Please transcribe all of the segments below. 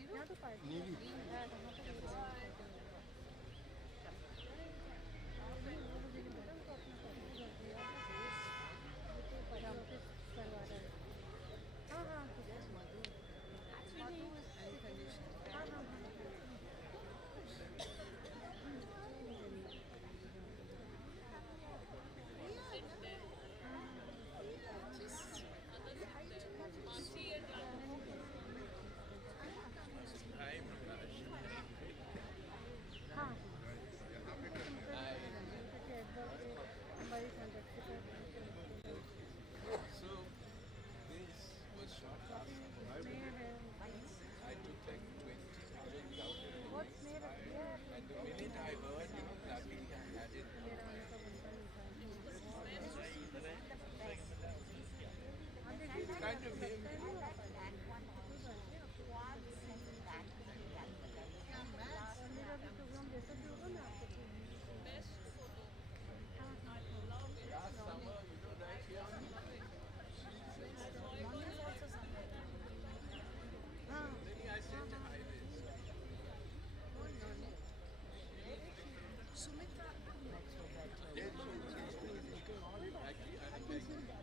यहाँ तो पार्टी नीवी है, वहाँ पे नहीं, वो मुझे नहीं पता, वो तो अपना पर्सनल कर दिया। वो तो पार्टी ऑफिस करवा रहा है। हाँ हाँ ठीक है। नहीं, हाँ हाँ हाँ Hi Prakash. हाँ उसका मतलब Hi. हमारी transaction So this was shot last summer. स्नेह है I took like 20 pictures out बहुत there. स्नेह रखती है। And the minute I heard clapping, I had it on मेरा my आने का बनता नहीं था। It's kind of him. और मेरा भी प्रोग्राम जैसा भी होगा मैं आपको Last summer, right here. हाँ Then I said to hide it. Actually, I'm like,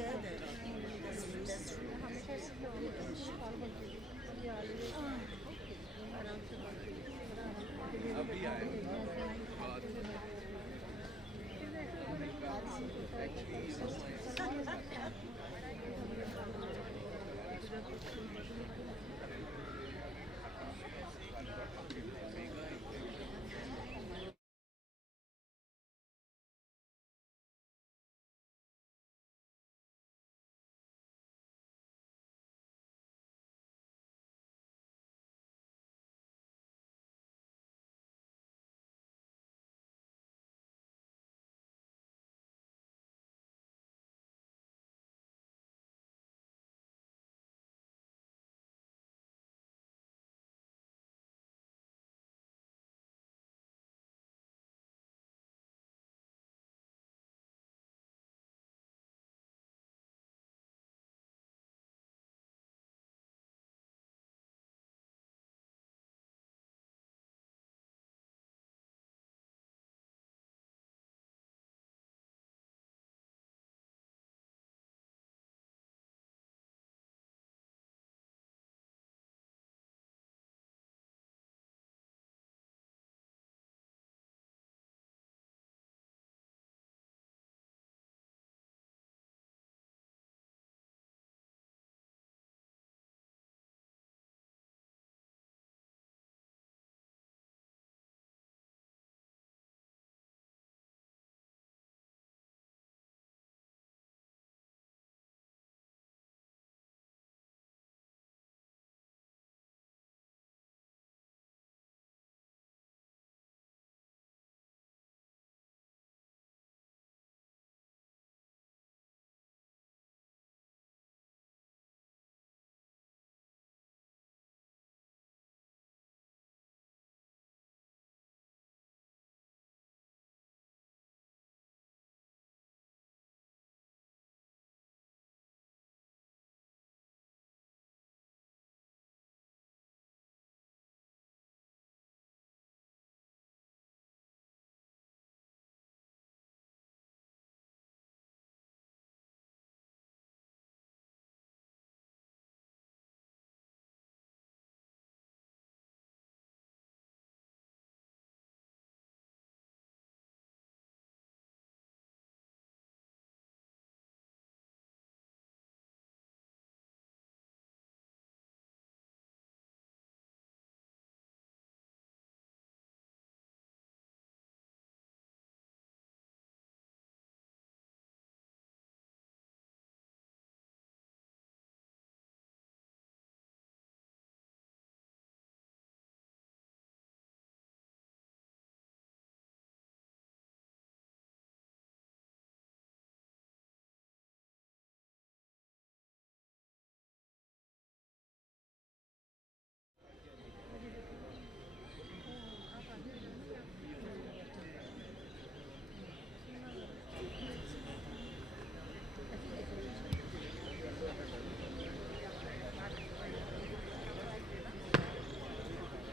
हमेशा कॉल करती थी, अभी ऑलरेडी आराम से करती थी, अभी आए बात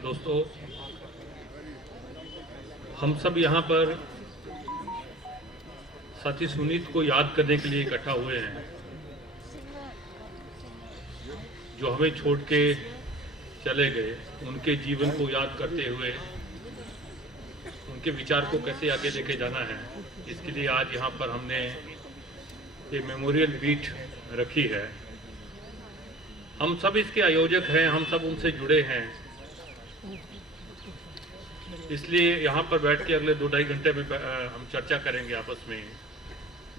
दोस्तों, हम सब यहाँ पर साथी सुनीत को याद करने के लिए इकट्ठा हुए हैं, जो हमें छोड़ के चले गए। उनके जीवन को याद करते हुए उनके विचार को कैसे आगे लेके जाना है, इसके लिए आज यहाँ पर हमने ये मेमोरियल बीट रखी है। हम सब इसके आयोजक हैं, हम सब उनसे जुड़े हैं, इसलिए यहाँ पर बैठ के अगले 2-2.5 घंटे में हम चर्चा करेंगे आपस में।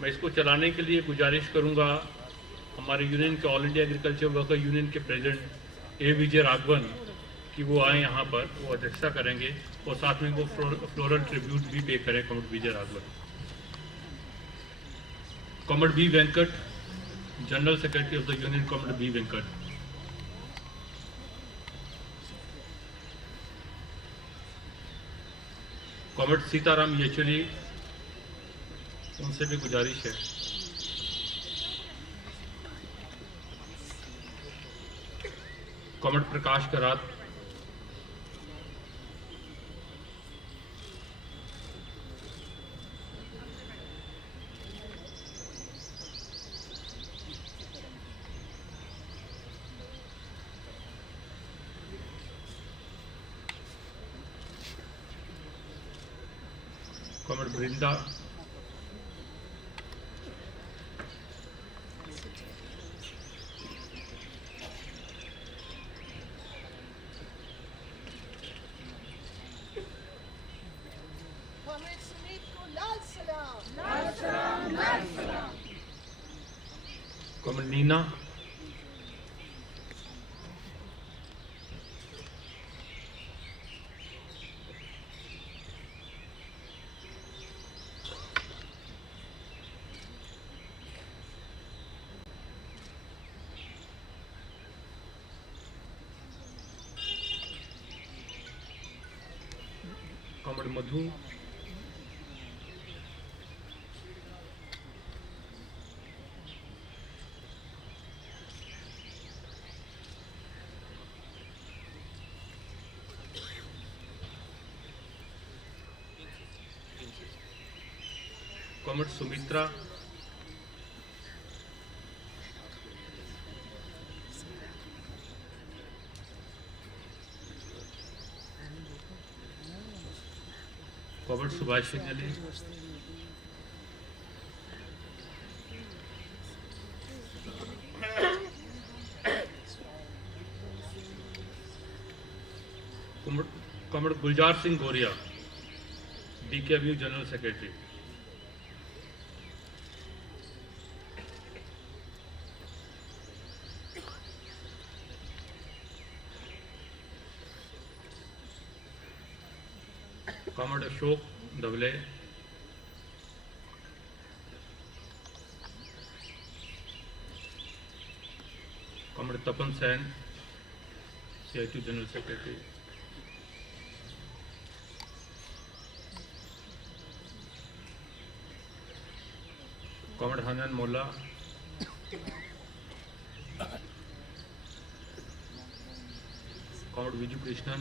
मैं इसको चलाने के लिए गुजारिश करूँगा हमारे यूनियन के, all India agriculture worker union के प्रेसिडेंट ए विजय राघवन कि वो आए यहाँ पर, वो अध्यक्षता करेंगे और साथ में वो फ्लोरल ट्रिब्यूट भी पे करें comrade Vijay Raghavan. Comrade B Venkat, general secretary of the union, comrade B Venkat. Comrade Sitaram Yechury, उनसे भी गुजारिश है। Comrade Prakash Karat, Comrade Brinda, Comrade Suneet ko Lal Salam. Comrade Nina, Comrade Madhu, Comrade Sumitra, Comrade Subhash Ali, Comrade Guljar Singh Goria, DKW General Secretary. Comrade Ashok Davle, Comrade Tapan Sen, CIT General Secretary. Comrade Hanan Molla, Comrade Viju Krishnan,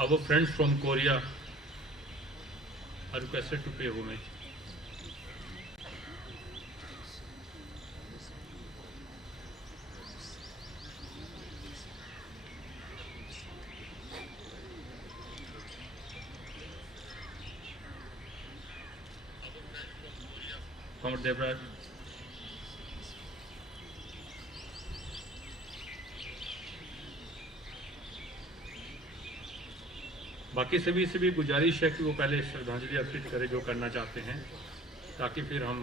our friends from Korea are requested to pay homage. Comrade Devraj, बाकी सभी से भी गुजारिश है कि वो पहले श्रद्धांजलि अर्पित करें जो करना चाहते हैं, ताकि फिर हम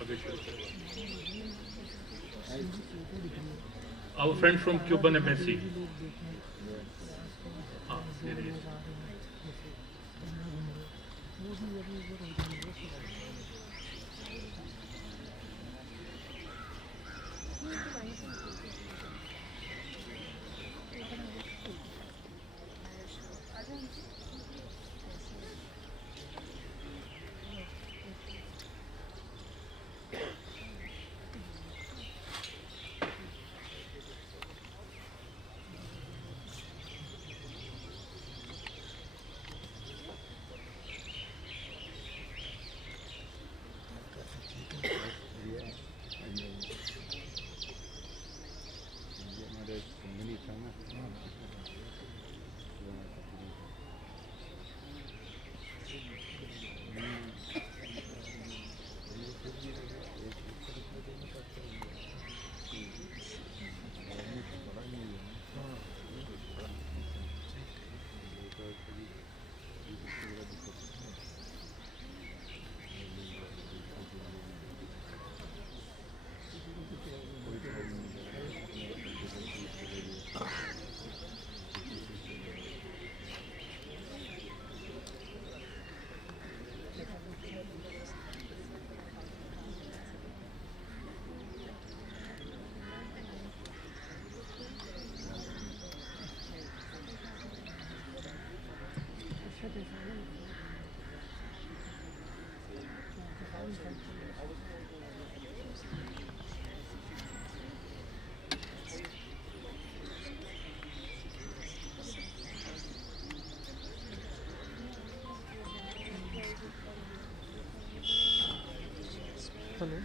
आगे शुरू करें. Our friend from Cuban embassy. हाँ, ये रही. Hello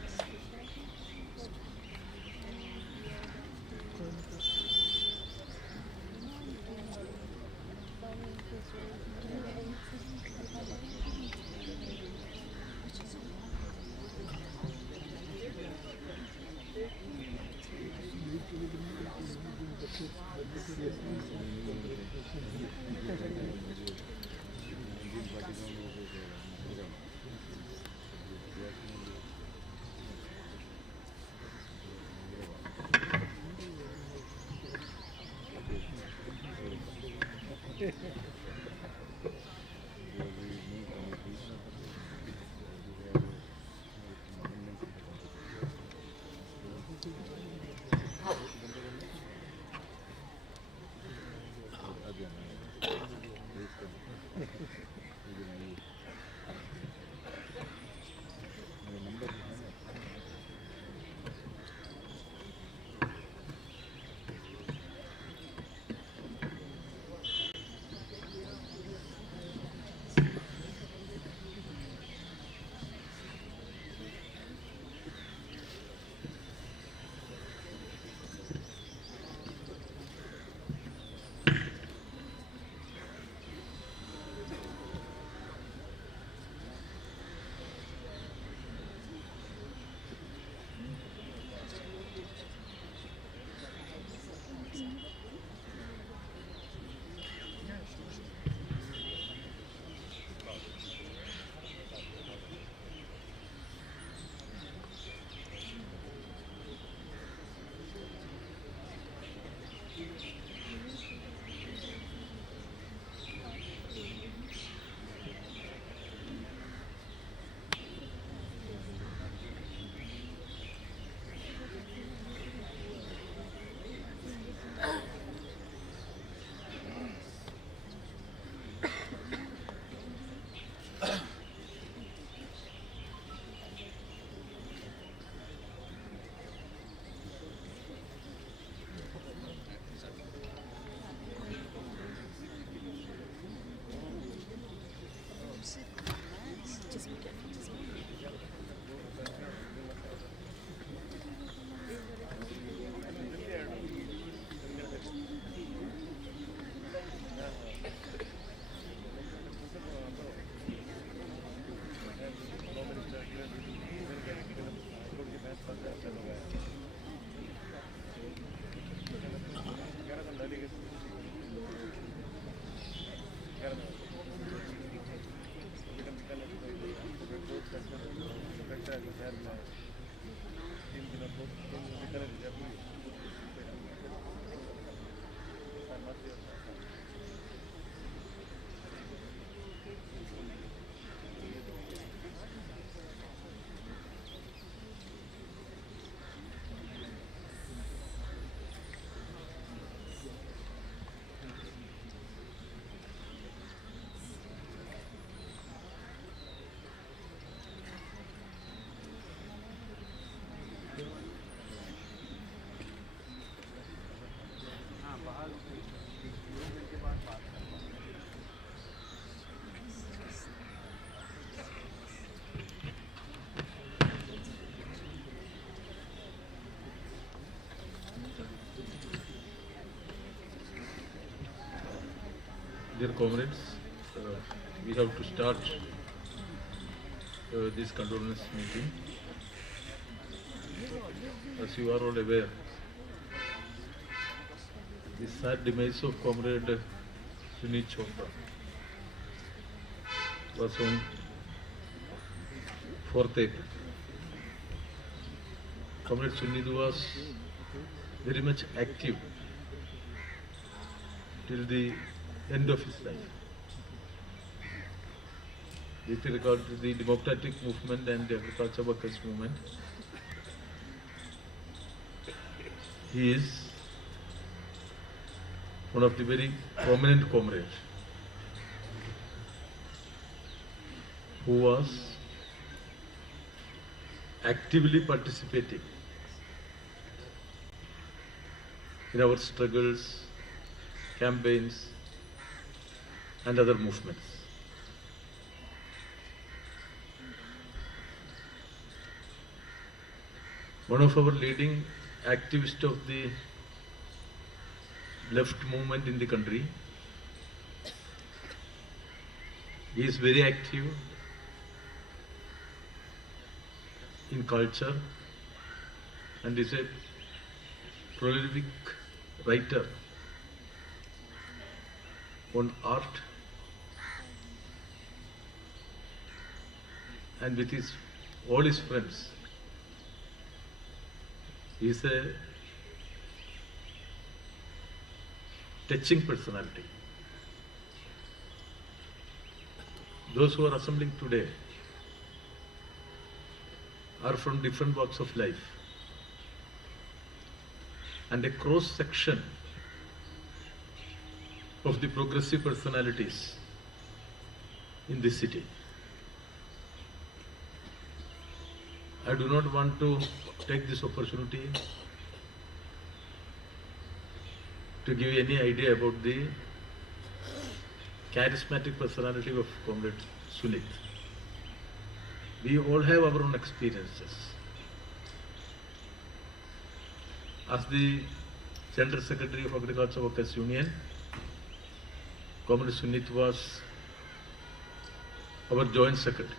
Dear comrades, we have to start this condolence meeting. As you are all aware, the sad demise of Comrade Suneet Chopra was on 4th April. Comrade Suneet was very much active till the end of his life with regard to the democratic movement and the agriculture workers movement. He is one of the very prominent comrades who was actively participating in our struggles, campaigns and other movements. One of our leading activists of the left movement in the country. He is very active in culture and is a prolific writer on art, and with all his friends. He is a touching personality. Those who are assembling today are from different walks of life and a cross section of the progressive personalities in this city. I do not want to take this opportunity to give you any idea about the charismatic personality of Comrade Suneet. We all have our own experiences. As the General Secretary of Agriculture Workers Union, Comrade Suneet was our Joint Secretary.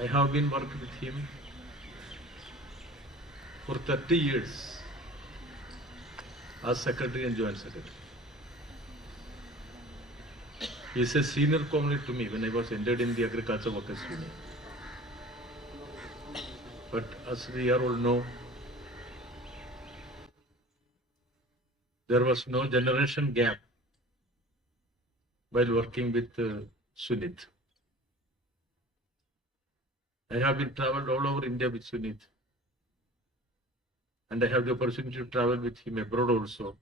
I have been working with him for 30 years as Secretary and Joint Secretary. He is a senior comrade to me when I was entered in the Agriculture Workers Union. But as we all know, there was no generation gap while working with Suneet. I have been traveled all over India with Suneet, and I have the opportunity to travel with him abroad also.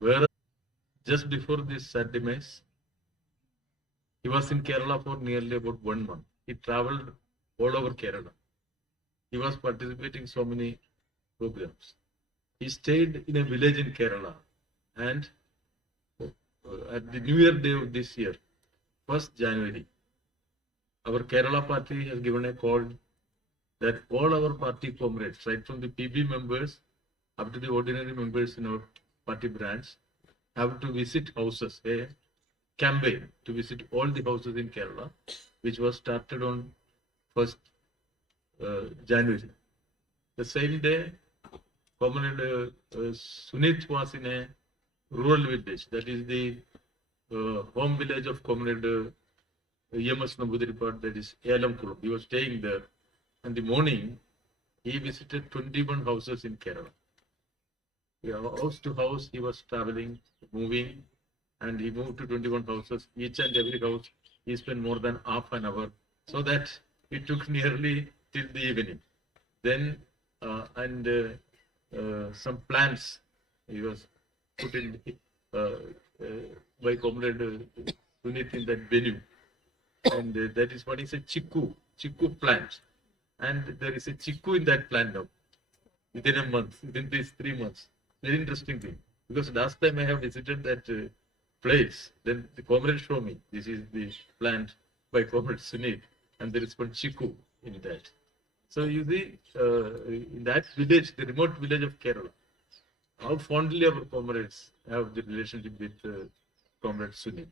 Where just before this sad demise, he was in Kerala for nearly about 1 month. He traveled all over Kerala. He was participating in so many programs. He stayed in a village in Kerala, and at the New Year Day of this year, 1st January, our Kerala party has given a call that all our party comrades, right from the PB members up to the ordinary members in our party branch, have to visit houses, a campaign to visit all the houses in Kerala, which was started on 1st January. The same day, Comrade Suneet was in a rural village, that is the home village of Comrade EMS Nambudripad, that is Elamkulam. He was staying there. In the morning, he visited 21 houses in Kerala. House to house, he was traveling, moving, and he moved to 21 houses. Each and every house, he spent more than half an hour. So that it took nearly till the evening. Then, some plants he was put in by Comrade Suneet in that venue. And that is what is a chiku plant. And there is a chiku in that plant now. Within a month, within these 3 months. Very interesting thing. Because last time I have visited that place, then the Comrade showed me, this is the plant by Comrade Suneet, and there is one chiku in that. So you see, in that village, the remote village of Kerala, how fondly our comrades have the relationship with Comrade Suneet.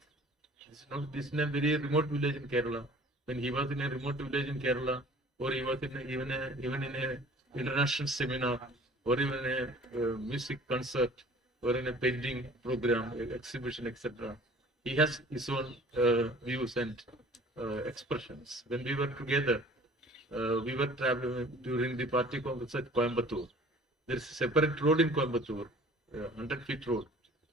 This is a very remote village in Kerala. When he was in a remote village in Kerala, or he was in even in a international seminar, or even a music concert, or in a painting program, exhibition, etc., he has his own views and expressions. When we were together, we were traveling during the party congress at Coimbatore. There is a separate road in Coimbatore, 100 feet road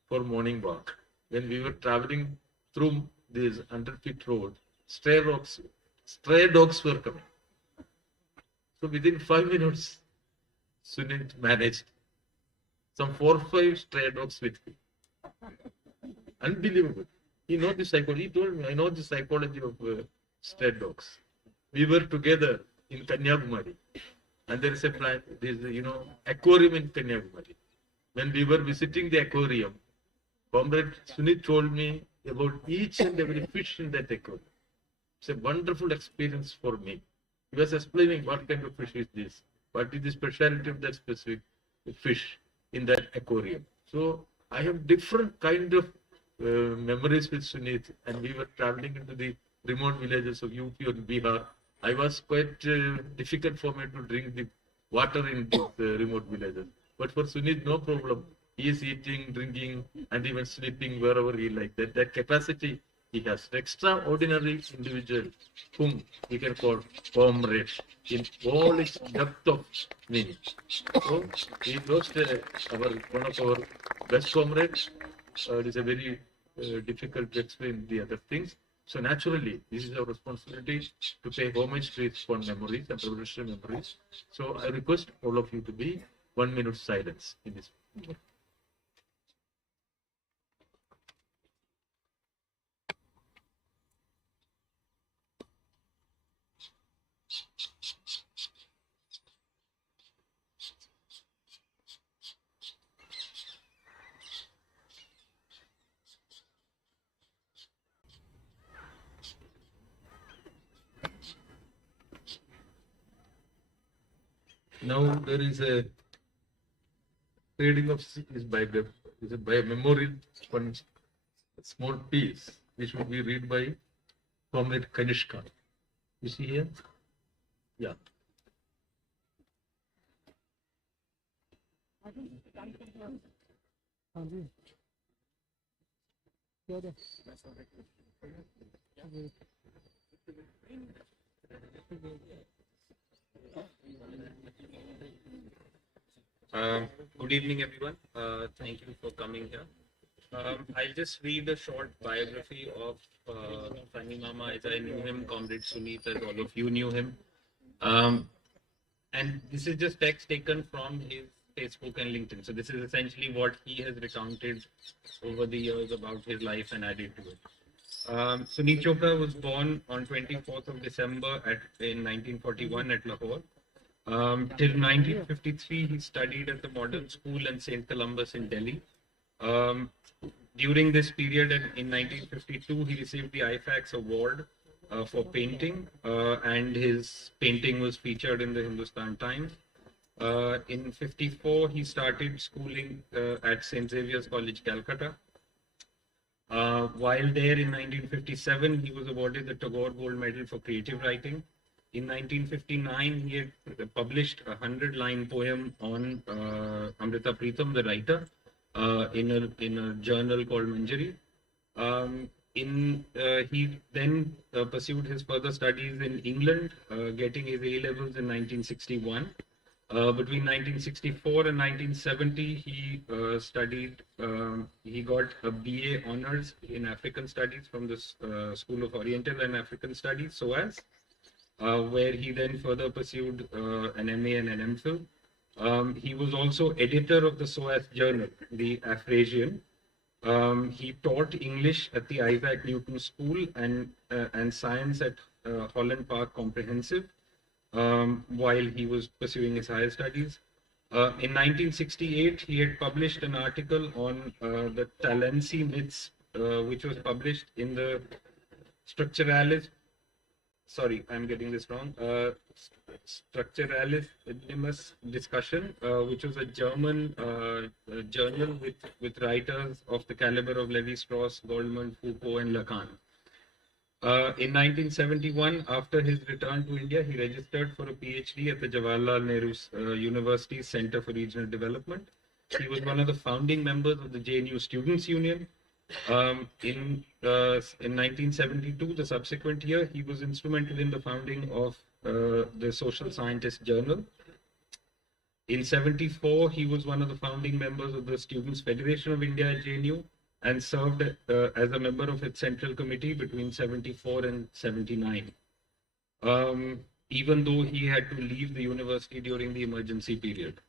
for morning walk. When we were traveling through this 100 feet road, stray dogs were coming. So within 5 minutes, Suneet managed some 4 or 5 stray dogs with me. Unbelievable. He knows the psychology. He told me, I know the psychology of stray dogs. We were together in Kanyakumari, and there is a plant, there is aquarium in Kanyakumari. When we were visiting the aquarium, Comrade Suneet told me about each and every fish in that aquarium. It's a wonderful experience for me. He was explaining what kind of fish is this, what is the specialty of that specific fish in that aquarium. So I have different kind of memories with Suneet, and we were traveling into the remote villages of UP or Bihar. I was quite difficult for me to drink the water in these remote villages. But for Suneet, no problem. He is eating, drinking, and even sleeping wherever he likes. That capacity he has. An extraordinary individual whom we can call comrade in all its depth of meaning. So he lost one of our best comrades. It is a very difficult to explain the other things. So naturally, this is our responsibility to pay homage to its fond memories and revolutionary memories. So I request all of you to be 1 minute silence in this. Now there is a reading of his biography. Is a memorial, one small piece which will be read by Comrade Kanishka. You see here? Yeah. Good evening, everyone. Thank you for coming here. I'll just read a short biography of Funny Mama as I knew him, Comrade Suneet, as all of you knew him. And this is just text taken from his Facebook and LinkedIn. So this is essentially what he has recounted over the years about his life and added to it. Suneet Chopra was born on 24th of December in 1941 at Lahore. Till 1953, he studied at the Modern School and St. Columbus in Delhi. During this period in 1952, he received the IFAX award for painting, and his painting was featured in the Hindustan Times. In 54, he started schooling at St. Xavier's College, Calcutta. While there in 1957, he was awarded the Tagore Gold Medal for creative writing. In 1959, he had published a 100-line poem on Amrita Pritam, the writer, in a journal called Manjari. He then pursued his further studies in England, getting his A levels in 1961. Between 1964 and 1970, he studied. He got a BA honors in African Studies from the School of Oriental and African Studies, SOAS, where he then further pursued an MA and an MPhil. He was also editor of the SOAS journal, the Afrasian. He taught English at the Isaac Newton School and science at Holland Park Comprehensive while he was pursuing his higher studies. In 1968, he had published an article on the Talensi myths, which was published in the Structuralis. Sorry, I'm getting this wrong. Structuralis discussion, which was a German journal with writers of the caliber of Lévi-Strauss, Goldman, Foucault, and Lacan. In 1971, after his return to India, he registered for a PhD at the Jawaharlal Nehru University Center for Regional Development. He was one of the founding members of the JNU Students' Union. In 1972, the subsequent year, he was instrumental in the founding of the Social Scientist Journal. In 74, he was one of the founding members of the Students' Federation of India at JNU and served as a member of its Central Committee between 74 and 79. Even though he had to leave the university during the emergency period.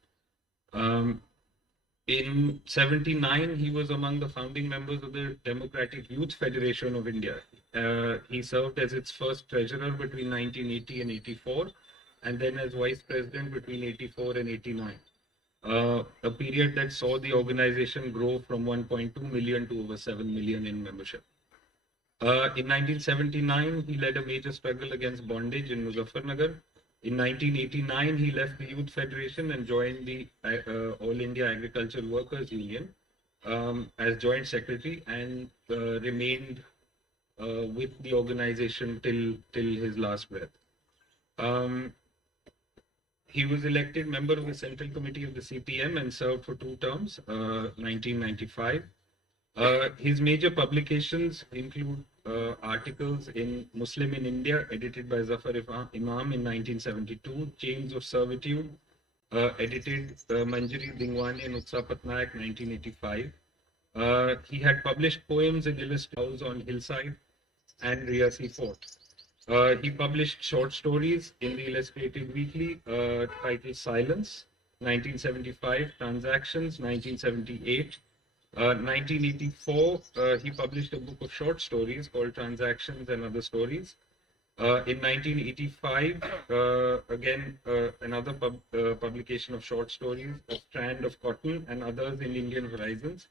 In 79, he was among the founding members of the Democratic Youth Federation of India. He served as its first treasurer between 1980 and 84, and then as vice president between 84 and 89. A period that saw the organization grow from 1.2 million to over 7 million in membership. In 1979, he led a major struggle against bondage in Muzaffarnagar. In 1989, he left the Youth Federation and joined the All India Agricultural Workers Union as joint secretary and remained with the organization till his last breath. He was elected member of the Central Committee of the CPM and served for 2 terms, 1995. His major publications include articles in Muslim in India, edited by Zafar Imam in 1972, Chains of Servitude, edited Manjari Dingwani and Utsa Patnaik, 1985. He had published poems in Illustrated on Hillside and Riyasi Fort. He published short stories in the Illustrated Weekly titled Silence, 1975, Transactions, 1978. 1984, he published a book of short stories called Transactions and Other Stories. In 1985, again, another publication of short stories, A Strand of Cotton and Others in Indian Horizons.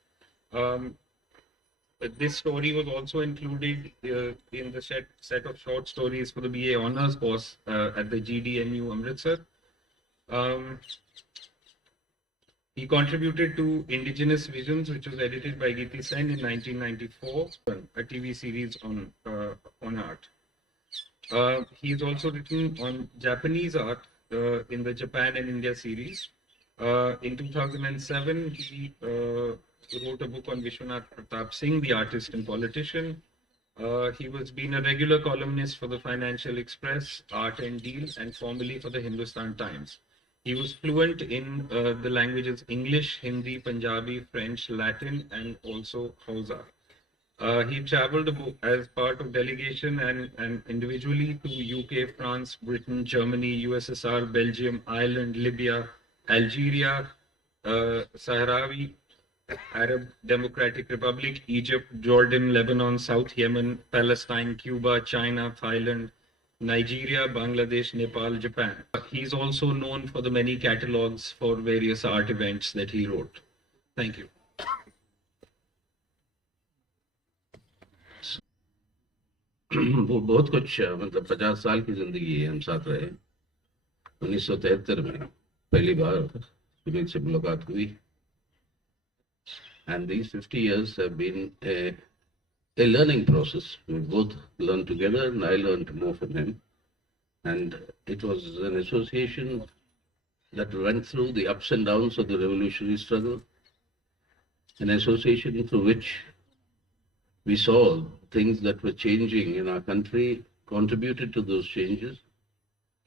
This story was also included in the set of short stories for the BA Honours course at the GDNU Amritsar. He contributed to Indigenous Visions, which was edited by Geeti Sen in 1994, a TV series on art. He's also written on Japanese art in the Japan and India series. In 2007, he wrote a book on Vishwanath Pratap Singh, the artist and politician. He was been a regular columnist for the Financial Express, Art and Deal, and formerly for the Hindustan Times. He was fluent in the languages English, Hindi, Punjabi, French, Latin, and also Hausa. He traveled as part of delegation and individually to UK, France, Britain, Germany, USSR, Belgium, Ireland, Libya, Algeria, Sahrawi Arab Democratic Republic, Egypt, Jordan, Lebanon, South Yemen, Palestine, Cuba, China, Thailand, Nigeria, Bangladesh, Nepal, Japan. He's also known for the many catalogs for various art events that he wrote. Thank you. वो बहुत कुछ मतलब 50 साल की जिंदगी है हम साथ रहे 1973 में पहली बार सुनीत से मुलाकात हुई and these 50 years have been a learning process. We both learned together and I learned more from him, and it was an association that went through the ups and downs of the revolutionary struggle, an association through which We saw things that were changing in our country, contributed to those changes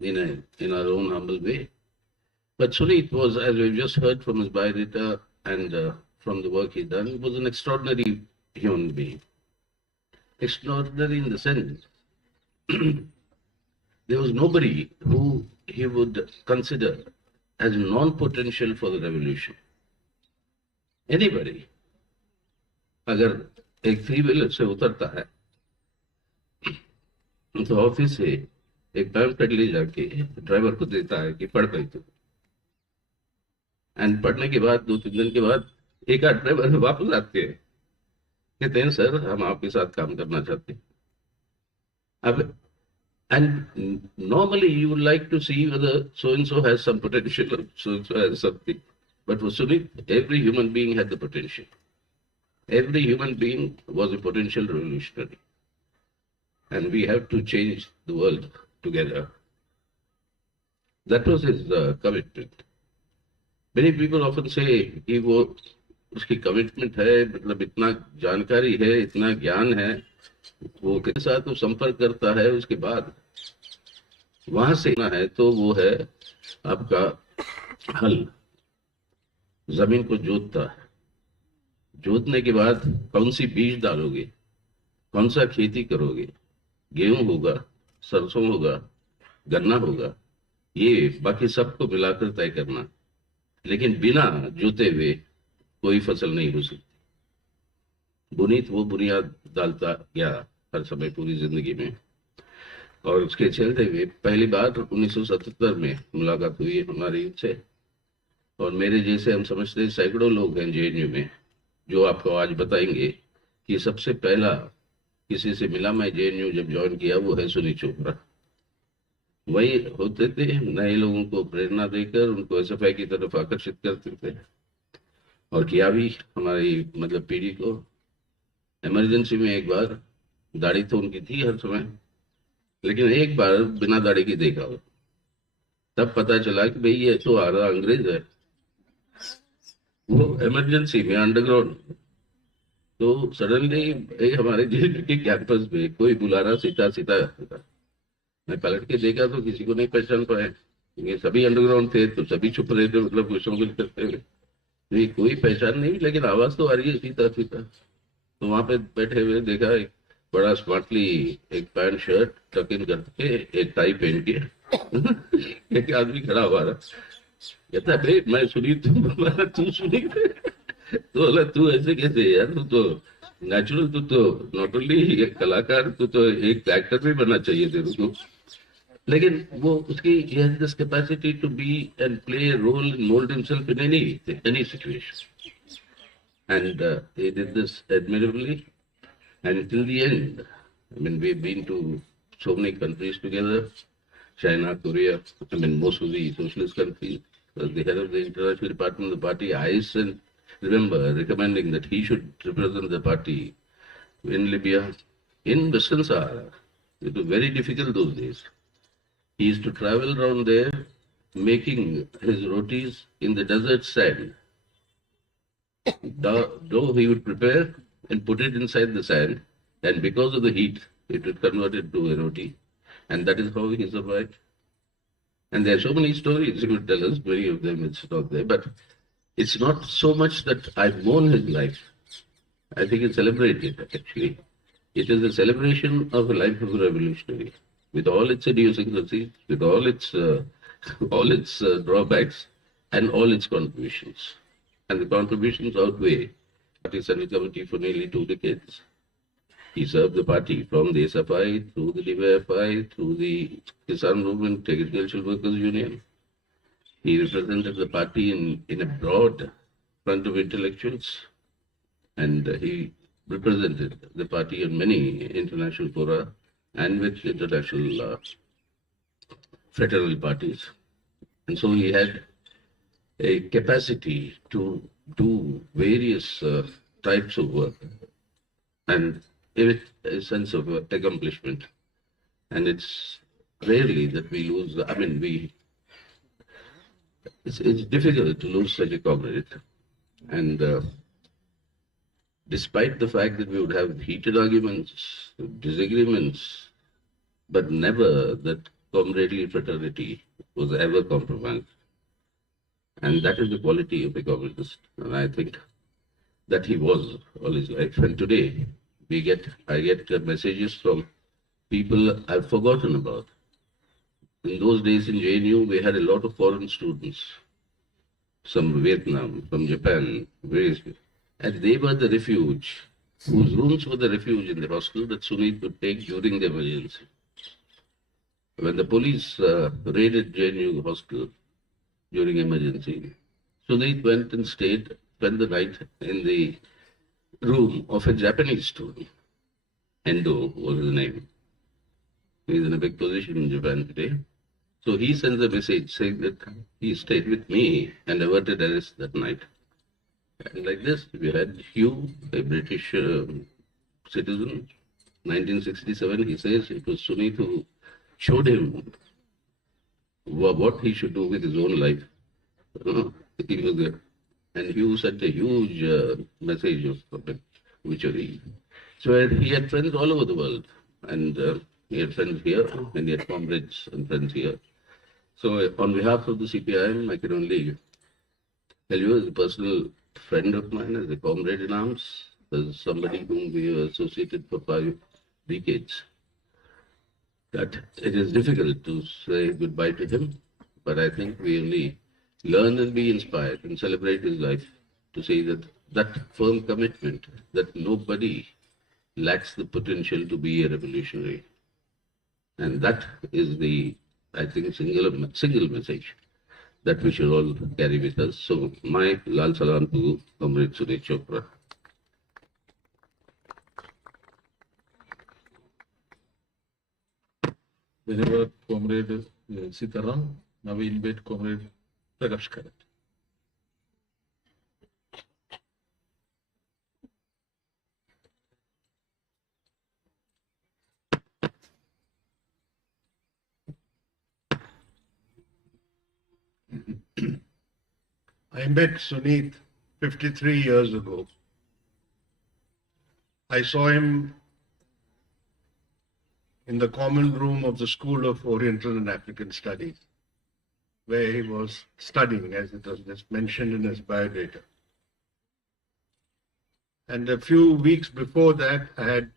in our own humble way. But Suneet was, as we've just heard from his biodata and from the work he done, was an extraordinary human being. Extraordinary in the sense, there was nobody who he would consider as non-potential for the revolution. Anybody, अगर एक three wheeler से उतरता है तो office से एक pamphlet ले जाके ड्राइवर को देता है कि पढ़ भाई तू, एंड पढ़ने के बाद 2-3 दिन के बाद एक आध ड्राइवर वापस आते हैं, कहते हैं सर हम आपके साथ काम करना चाहते हैं. अब and normally you would like to see whether so and so has some potential or so and so has something, but for Suneet, every human being had the potential. Every human being was a potential revolutionary, and we have to change the world together. That was his commitment. Many people often say कि वो उसकी commitment है, मतलब इतना जानकारी है, इतना ज्ञान है, वो के साथ वो संपर्क करता है, उसके बाद वहां से ना है तो वो है आपका हल, जमीन को जोतता है. जोतने के बाद कौन सी बीज डालोगे, कौन सा खेती करोगे, गेहूं होगा, सरसों होगा, गन्ना होगा, ये बाकी सबको मिलाकर तय करना. लेकिन बिना जोते हुए कोई फसल नहीं हो सकती. बुनीत वो बुनियाद डालता गया हर समय पूरी जिंदगी में, और उसके चलते हुए पहली बार 1977 में मुलाकात हुई हमारी उनसे. और मेरे जैसे हम समझते हैं सैकड़ों लोग हैं जेएनयू में जो आपको आज बताएंगे कि सबसे पहला किसी से मिला मैं जेएनयू जब ज्वाइन किया वो है सुनीत चोपड़ा. वही होते थे, नए लोगों को प्रेरणा देकर उनको एसएफआई की तरफ आकर्षित करते थे, और किया भी हमारी मतलब पीढ़ी को. इमरजेंसी में एक बार, दाढ़ी तो उनकी थी हर समय, लेकिन एक बार बिना दाढ़ी के देखा हो, तब पता चला कि भाई ये तो आ रहा अंग्रेज है. वो इमरजेंसी में अंडरग्राउंड, तो सडनली हमारे जेल के कैंपस में कोई बुला रहा सीधा सीधा. मैं पलट के देखा तो किसी को नहीं पहचान पाया, ये सभी अंडरग्राउंड थे तो सभी छुप रहे थे, मतलब गुस्सों करते हुए. कोई पहचान नहीं, लेकिन आवाज तो आ रही है सीधा सीधा. तो वहां पे बैठे हुए देखा एक बड़ा स्मार्टली एक पैंट शर्ट टक इन करके एक टाई पहन के एक आदमी खड़ा हुआ रहा. कहता भाई मैं सुनीत, तू सुनीत, तो बोला तू ऐसे कैसे यार, तू तो नेचुरल, तू तो नॉट ओनली एक कलाकार, तू तो एक एक्टर भी बनना चाहिए तेरे को. लेकिन वो उसकी this capacity to be and play a role and mold himself in any situation. And he did this admirably. And till the end, I mean, we've been to so many countries together, China, Korea, I mean, most of the socialist countries. As the head of the international department of the party, I remember recommending that he should represent the party in Libya, in Western Sahara. It was very difficult those days. He used to travel around there, making his rotis in the desert sand. Dough he would prepare and put it inside the sand, and because of the heat, it would convert it to a roti, and that is how he survived. And there are so many stories he would tell us, many of them it's not there, but it's not so much that I mourn his life. I think it's celebrated, actually. It is a celebration of a life of a revolutionary, with all its idiosyncrasies, with all its drawbacks, and all its contributions. And the contributions outweigh the Party Central Committee for nearly 2 decades. He served the party from the SFI, through the DYFI, through the Kisan Movement, Agricultural Workers Union. He represented the party in a broad front of intellectuals, and he represented the party in many international fora and with international fraternal parties. And so he had a capacity to do various types of work, and with a sense of accomplishment. And it's rarely that we lose, I mean, it's difficult to lose such a comrade. And despite the fact that we would have heated arguments, disagreements, but never that comradely fraternity was ever compromised. And that is the quality of a communist. And I think that he was all his life. And today, I get messages from people I've forgotten about. In those days in JNU, we had a lot of foreign students, some from Vietnam, from Japan, various, and they were the refuge, whose rooms were the refuge in the hostel that Suneet would take during the emergency. When the police raided JNU hostel during emergency, Suneet went and spent the night in the room of a Japanese student. Endo was his name. He's in a big position in Japan today. So he sends a message saying that he stayed with me and averted arrest that night. And like this, we had Hugh, a British citizen, 1967, he says it was Suneet who showed him what he should do with his own life. He was there. And Hugh sent a huge message of obituary. So he had friends all over the world. And he had friends here, and he had comrades and friends here. So on behalf of the CPIM, I can only tell you as a personal friend of mine, as a comrade in arms, as somebody whom we have associated for 5 decades, that it is difficult to say goodbye to him, but I think we only learn and be inspired and celebrate his life to say that that firm commitment that nobody lacks the potential to be a revolutionary. And that is the, I think, single message that we should all carry with us. So my Lal Salam to Comrade Suneet Chopra. Whenever Comrade Sitaram, now we invite Comrade Prakash Karat. I met Suneet 53 years ago. I saw him in the common room of the School of Oriental and African Studies, where he was studying, as it was just mentioned in his biodata. And a few weeks before that, I had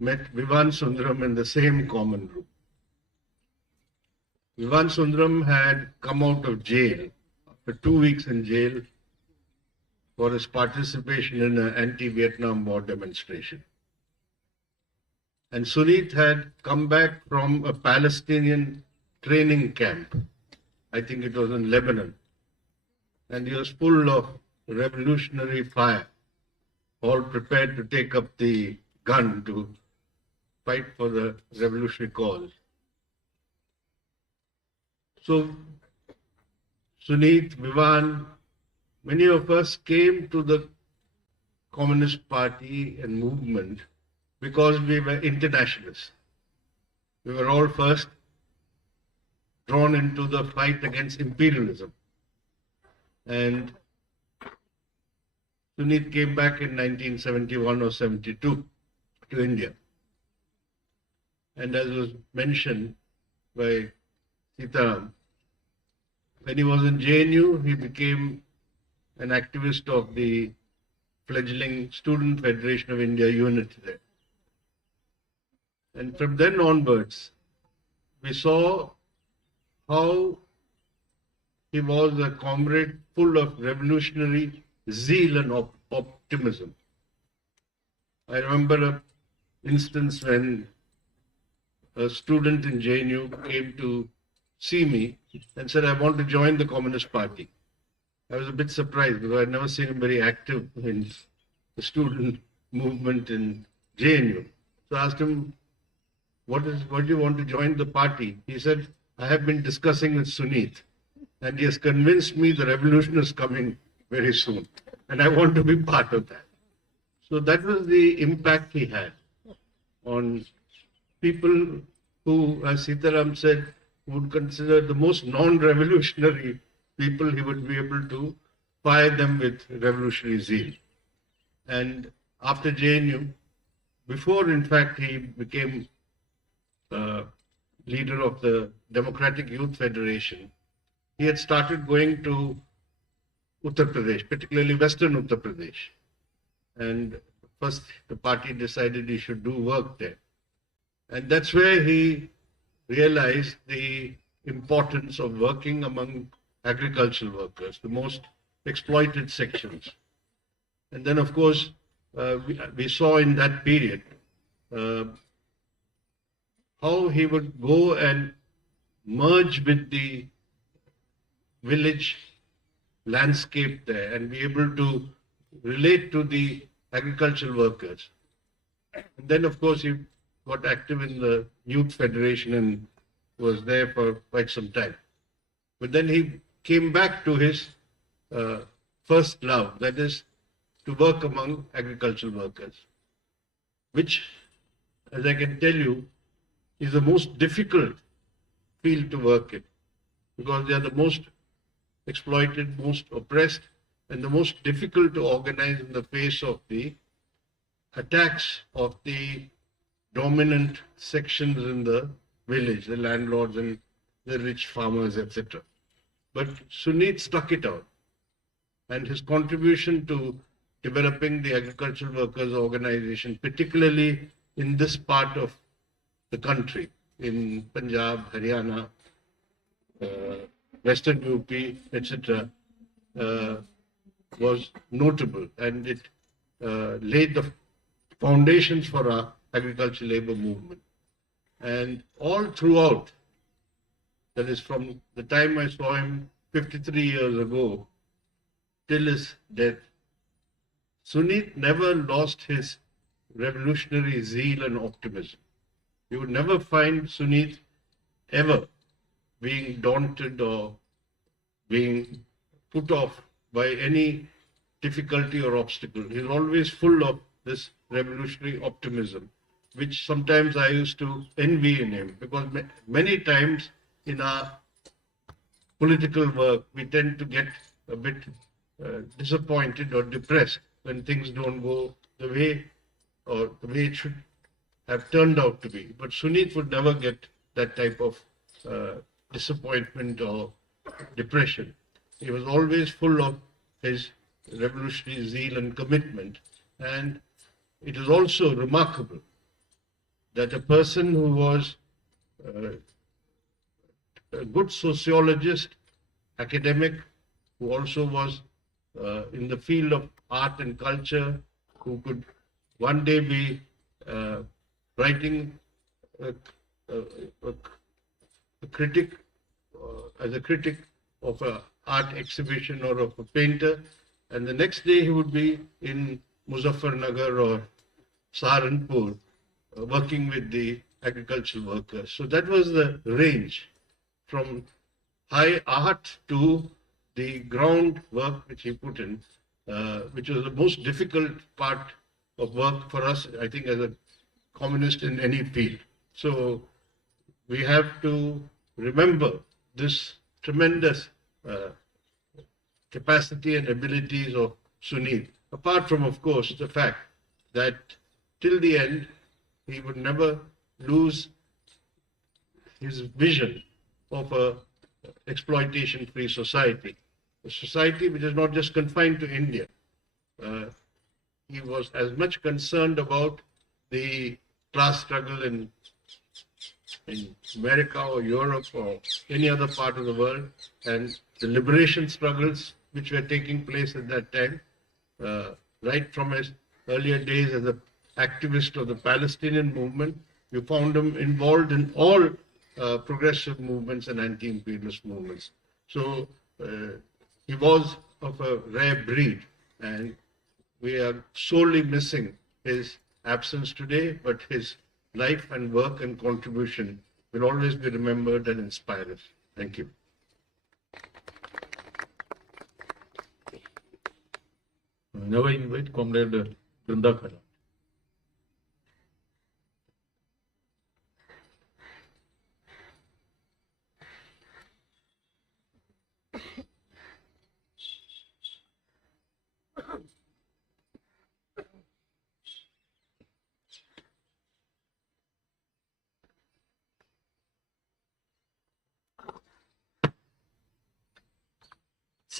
met Vivan Sundaram in the same common room. Vivan Sundaram had come out of jail for 2 weeks in jail for his participation in an anti-Vietnam War demonstration. And Suneet had come back from a Palestinian training camp. I think it was in Lebanon. And he was full of revolutionary fire, all prepared to take up the gun to fight for the revolutionary cause. So Suneet, Vivan, many of us came to the Communist Party and movement because we were internationalists. We were all first drawn into the fight against imperialism. And Suneet came back in 1971 or 72 to India. And as was mentioned by Sitaram, when he was in JNU, he became an activist of the fledgling Student Federation of India unit there. And from then onwards, we saw how he was a comrade full of revolutionary zeal and optimism. I remember an instance when a student in JNU came to see me and said, I want to join the Communist Party. I was a bit surprised because I'd never seen him very active in the student movement in JNU. So I asked him, what do you want to join the party? He said, I have been discussing with Suneet and he has convinced me the revolution is coming very soon and I want to be part of that. So that was the impact he had on people who, as Sitaram said, would consider the most non-revolutionary people, he would be able to fire them with revolutionary zeal. And after JNU, before in fact he became leader of the Democratic Youth Federation, he had started going to Uttar Pradesh, particularly Western Uttar Pradesh. And first the party decided he should do work there. And that's where he realized the importance of working among agricultural workers, the most exploited sections. And then, of course, we saw in that period how he would go and merge with the village landscape there and be able to relate to the agricultural workers. And then, of course, he got active in the Youth Federation and was there for quite some time. But then he came back to his first love, that is to work among agricultural workers, which, as I can tell you, is the most difficult field to work in, because they are the most exploited, most oppressed, and the most difficult to organize in the face of the attacks of the dominant sections in the village, the landlords and the rich farmers, etc. But Suneet stuck it out, and his contribution to developing the agricultural workers organization, particularly in this part of the country, in Punjab, Haryana, Western UP, etc., was notable, and it laid the foundations for our agricultural labor movement. And all throughout, that is from the time I saw him 53 years ago till his death, Suneet never lost his revolutionary zeal and optimism. You would never find Suneet ever being daunted or being put off by any difficulty or obstacle. He's always full of this revolutionary optimism, which sometimes I used to envy in him, because many times in our political work, we tend to get a bit disappointed or depressed when things don't go the way it should have turned out to be. But Suneet would never get that type of disappointment or depression. He was always full of his revolutionary zeal and commitment. And it is also remarkable that a person who was a good sociologist, academic, who also was in the field of art and culture, who could one day be writing a critic, as a critic of an art exhibition or of a painter, and the next day he would be in Muzaffarnagar or Saharanpur working with the agricultural workers. So that was the range from high art to the ground work which he put in, which was the most difficult part of work for us, I think, as a communist in any field. So we have to remember this tremendous capacity and abilities of Suneet, apart from, of course, the fact that till the end, he would never lose his vision of a exploitation-free society, a society which is not just confined to India. He was as much concerned about the class struggle in America or Europe or any other part of the world, and the liberation struggles which were taking place at that time, right from his earlier days as an activist of the Palestinian movement. You found him involved in all progressive movements and anti-imperialist movements. So he was of a rare breed, and we are sorely missing his absence today, but his life and work and contribution will always be remembered and inspire us. Thank you. Now I invite Comrade Brinda Khala.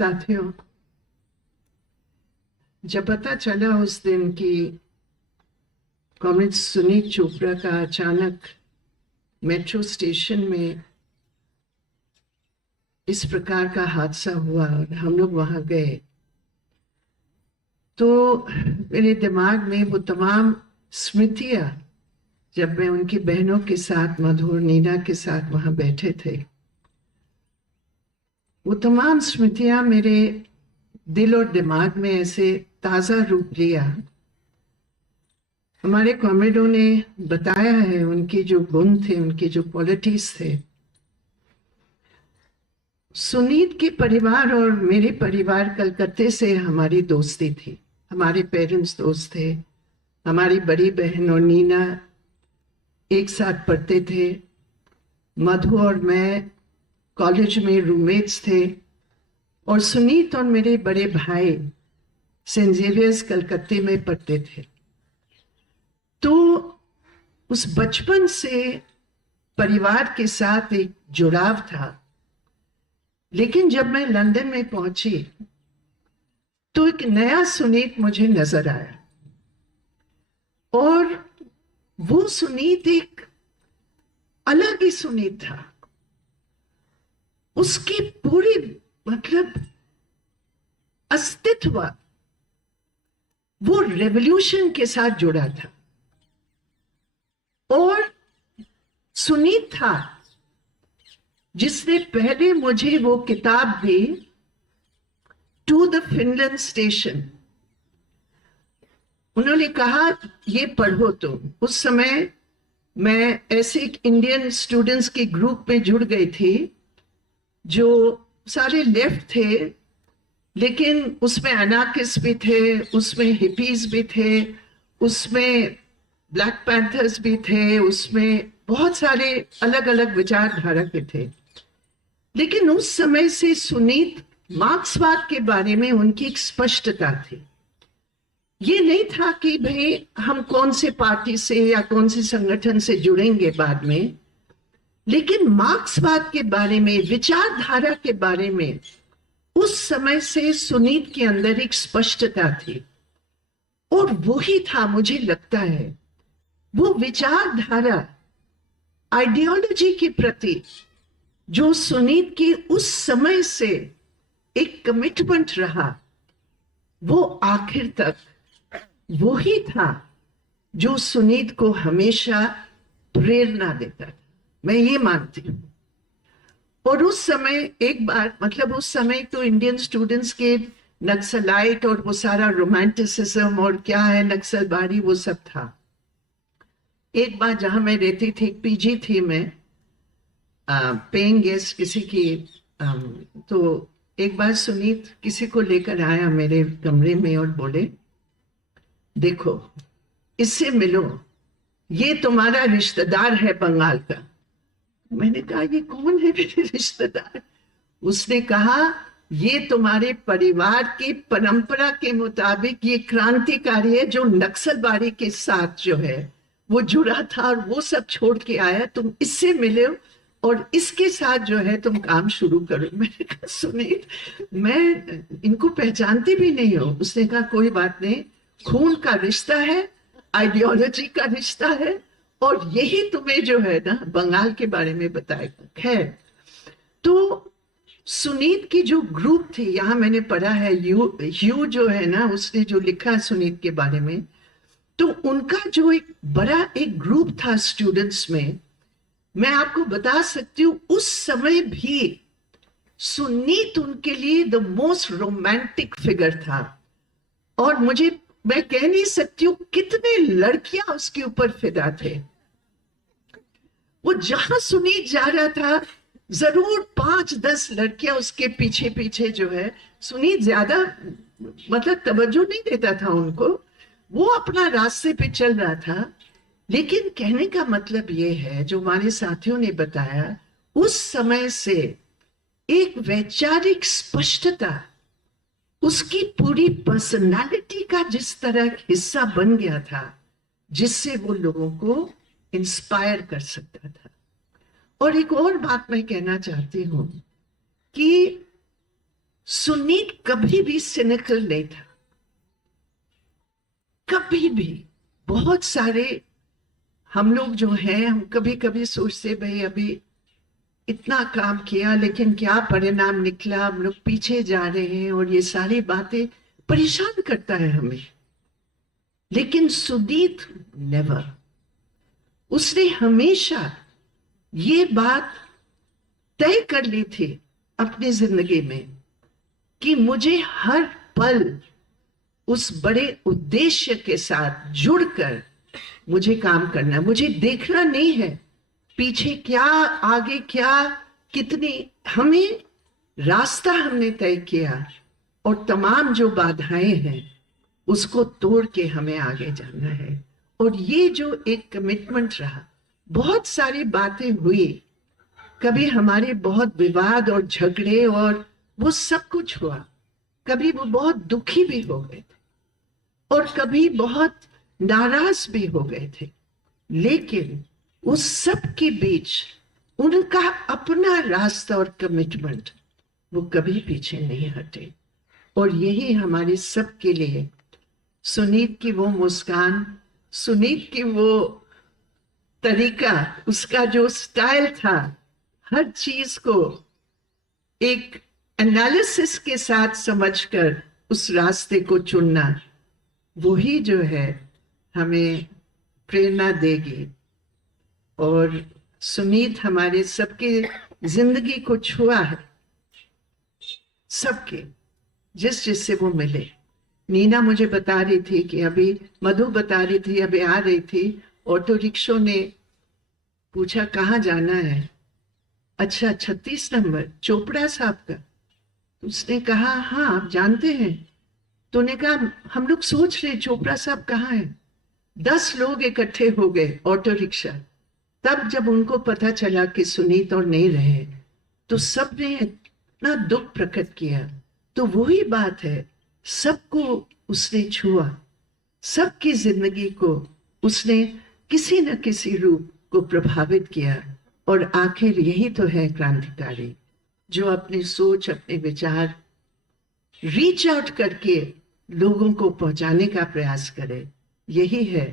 साथियों, जब पता चला उस दिन कि comrade Sunit Chopra का अचानक metro station में इस प्रकार का हादसा हुआ और हम लोग वहां गए, तो मेरे दिमाग में वो तमाम स्मृतियां, जब मैं उनकी बहनों के साथ, मधु और नीना के साथ वहां बैठे थे, वो तमाम स्मृतियां मेरे दिल और दिमाग में ऐसे ताजा रूप लिया। हमारे कॉमरेडों ने बताया है उनके जो गुण थे, उनके जो क्वालिटीज थे। सुनीत के परिवार और मेरे परिवार कलकत्ते से हमारी दोस्ती थी। हमारे पेरेंट्स दोस्त थे। हमारी बड़ी बहन और नीना एक साथ पढ़ते थे। मधु और मैं कॉलेज में रूममेट्स थे। और सुनीत और मेरे बड़े भाई सेंट जेवियर्स कलकत्ते में पढ़ते थे। तो उस बचपन से परिवार के साथ एक जुड़ाव था। लेकिन जब मैं लंदन में पहुंची तो एक नया सुनीत मुझे नजर आया, और वो सुनीत एक अलग ही सुनीत था। उसकी पूरी मतलब अस्तित्व वो रेवोल्यूशन के साथ जुड़ा था। और सुनीत था जिसने पहले मुझे वो किताब दी, टू द फिनलैंड स्टेशन। उन्होंने कहा ये पढ़ो। तो उस समय मैं ऐसे एक इंडियन स्टूडेंट्स के ग्रुप में जुड़ गई थी जो सारे लेफ्ट थे, लेकिन उसमें अनार्किस्ट भी थे, उसमें हिपीज भी थे, उसमें ब्लैक पैंथर्स भी थे, उसमें बहुत सारे अलग अलग विचारधारा के थे। लेकिन उस समय से सुनीत मार्क्सवाद के बारे में उनकी एक स्पष्टता थी। ये नहीं था कि भाई हम कौन से पार्टी से या कौन से संगठन से जुड़ेंगे बाद में, लेकिन मार्क्सवाद के बारे में, विचारधारा के बारे में उस समय से सुनीत के अंदर एक स्पष्टता थी। और वही था, मुझे लगता है, वो विचारधारा, आइडियोलॉजी के प्रति जो सुनीत की उस समय से एक कमिटमेंट रहा, वो आखिर तक वही था जो सुनीत को हमेशा प्रेरणा देता था। मैं ये मानती हूं। और उस समय एक बार, मतलब उस समय तो इंडियन स्टूडेंट्स के नक्सलाइट और वो सारा रोमांटिसिज्म और क्या है नक्सलबारी, वो सब था। एक बार जहां मैं रहती थी, पीजी थी मैं, पेइंग गेस्ट किसी की, तो एक बार सुनीत किसी को लेकर आया मेरे कमरे में और बोले, देखो इससे मिलो, ये तुम्हारा रिश्तेदार है बंगाल का। मैंने कहा ये कौन है मेरे रिश्तेदार? उसने कहा ये तुम्हारे परिवार की परंपरा के मुताबिक ये क्रांतिकारी है जो नक्सलबारी के साथ जो है वो जुड़ा था और वो सब छोड़ के आया, तुम इससे मिले और इसके साथ जो है तुम काम शुरू करो। मैंने कहा सुनीत, मैं इनको पहचानती भी नहीं हूं। उसने कहा कोई बात नहीं, खून का रिश्ता है, आइडियोलॉजी का रिश्ता है, और यही तुम्हें जो है ना बंगाल के बारे में बताएगा। खैर, तो सुनीत की जो ग्रुप थी, यहां मैंने पढ़ा है, ह्यू जो है ना, उसने जो लिखा है सुनीत के बारे में, तो उनका जो एक बड़ा एक ग्रुप था स्टूडेंट्स में, मैं आपको बता सकती हूँ उस समय भी सुनीत उनके लिए द मोस्ट रोमांटिक फिगर था। और मैं कह नहीं सकती हूँ कितने लड़कियां उसके ऊपर फिदा थे। वो जहां सुनीत जा रहा था जरूर 5-10 लड़कियां उसके पीछे पीछे जो है। सुनीत ज्यादा मतलब तवज्जो नहीं देता था उनको, वो अपना रास्ते पे चल रहा था। लेकिन कहने का मतलब ये है, जो हमारे साथियों ने बताया, उस समय से एक वैचारिक स्पष्टता उसकी पूरी पर्सनालिटी का जिस तरह हिस्सा बन गया था, जिससे वो लोगों को इंस्पायर कर सकता था। और एक और बात मैं कहना चाहती हूं कि सुनीत कभी भी सिनिकल नहीं था, कभी भी। बहुत सारे हम लोग जो हैं, हम कभी कभी सोचते भाई अभी इतना काम किया लेकिन क्या परिणाम निकला, हम लोग पीछे जा रहे हैं, और ये सारी बातें परेशान करता है हमें। लेकिन सुदीप नेवर, उसने हमेशा ये बात तय कर ली थी अपनी जिंदगी में कि मुझे हर पल उस बड़े उद्देश्य के साथ जुड़कर मुझे काम करना है। मुझे देखना नहीं है पीछे क्या, आगे क्या, कितनी, हमें रास्ता हमने तय किया और तमाम जो बाधाएं हैं उसको तोड़ के हमें आगे जाना है। और ये जो एक कमिटमेंट रहा, बहुत सारी बातें हुई, कभी हमारे बहुत विवाद और झगड़े और वो सब कुछ हुआ, कभी वो बहुत दुखी भी हो गए थे और कभी बहुत नाराज भी हो गए थे, लेकिन उस सब के बीच उनका अपना रास्ता और कमिटमेंट, वो कभी पीछे नहीं हटे। और यही हमारे सब के लिए सुनीत की वो मुस्कान, सुनीत की वो तरीका, उसका जो स्टाइल था, हर चीज को एक एनालिसिस के साथ समझकर उस रास्ते को चुनना, वही जो है हमें प्रेरणा देगी। और सुनीत हमारे सबके जिंदगी को छुआ है, सबके, जिस जिससे वो मिले। नीना मुझे बता रही थी कि अभी, मधु बता रही थी अभी आ रही थी, ऑटो रिक्शा ने पूछा कहाँ जाना है, अच्छा 36 नंबर चोपड़ा साहब का। उसने कहा हाँ आप जानते हैं। तो ने कहा हम लोग सोच रहे चोपड़ा साहब कहाँ है। 10 लोग इकट्ठे हो गए ऑटो रिक्शा। तब जब उनको पता चला कि सुनीत और नहीं रहे तो सब ने इतना दुख प्रकट किया। तो वही बात है, सबको उसने छुआ, सबकी जिंदगी को उसने किसी न किसी रूप को प्रभावित किया। और आखिर यही तो है क्रांतिकारी, जो अपनी सोच, अपने विचार रीच आउट करके लोगों को पहुंचाने का प्रयास करे। यही है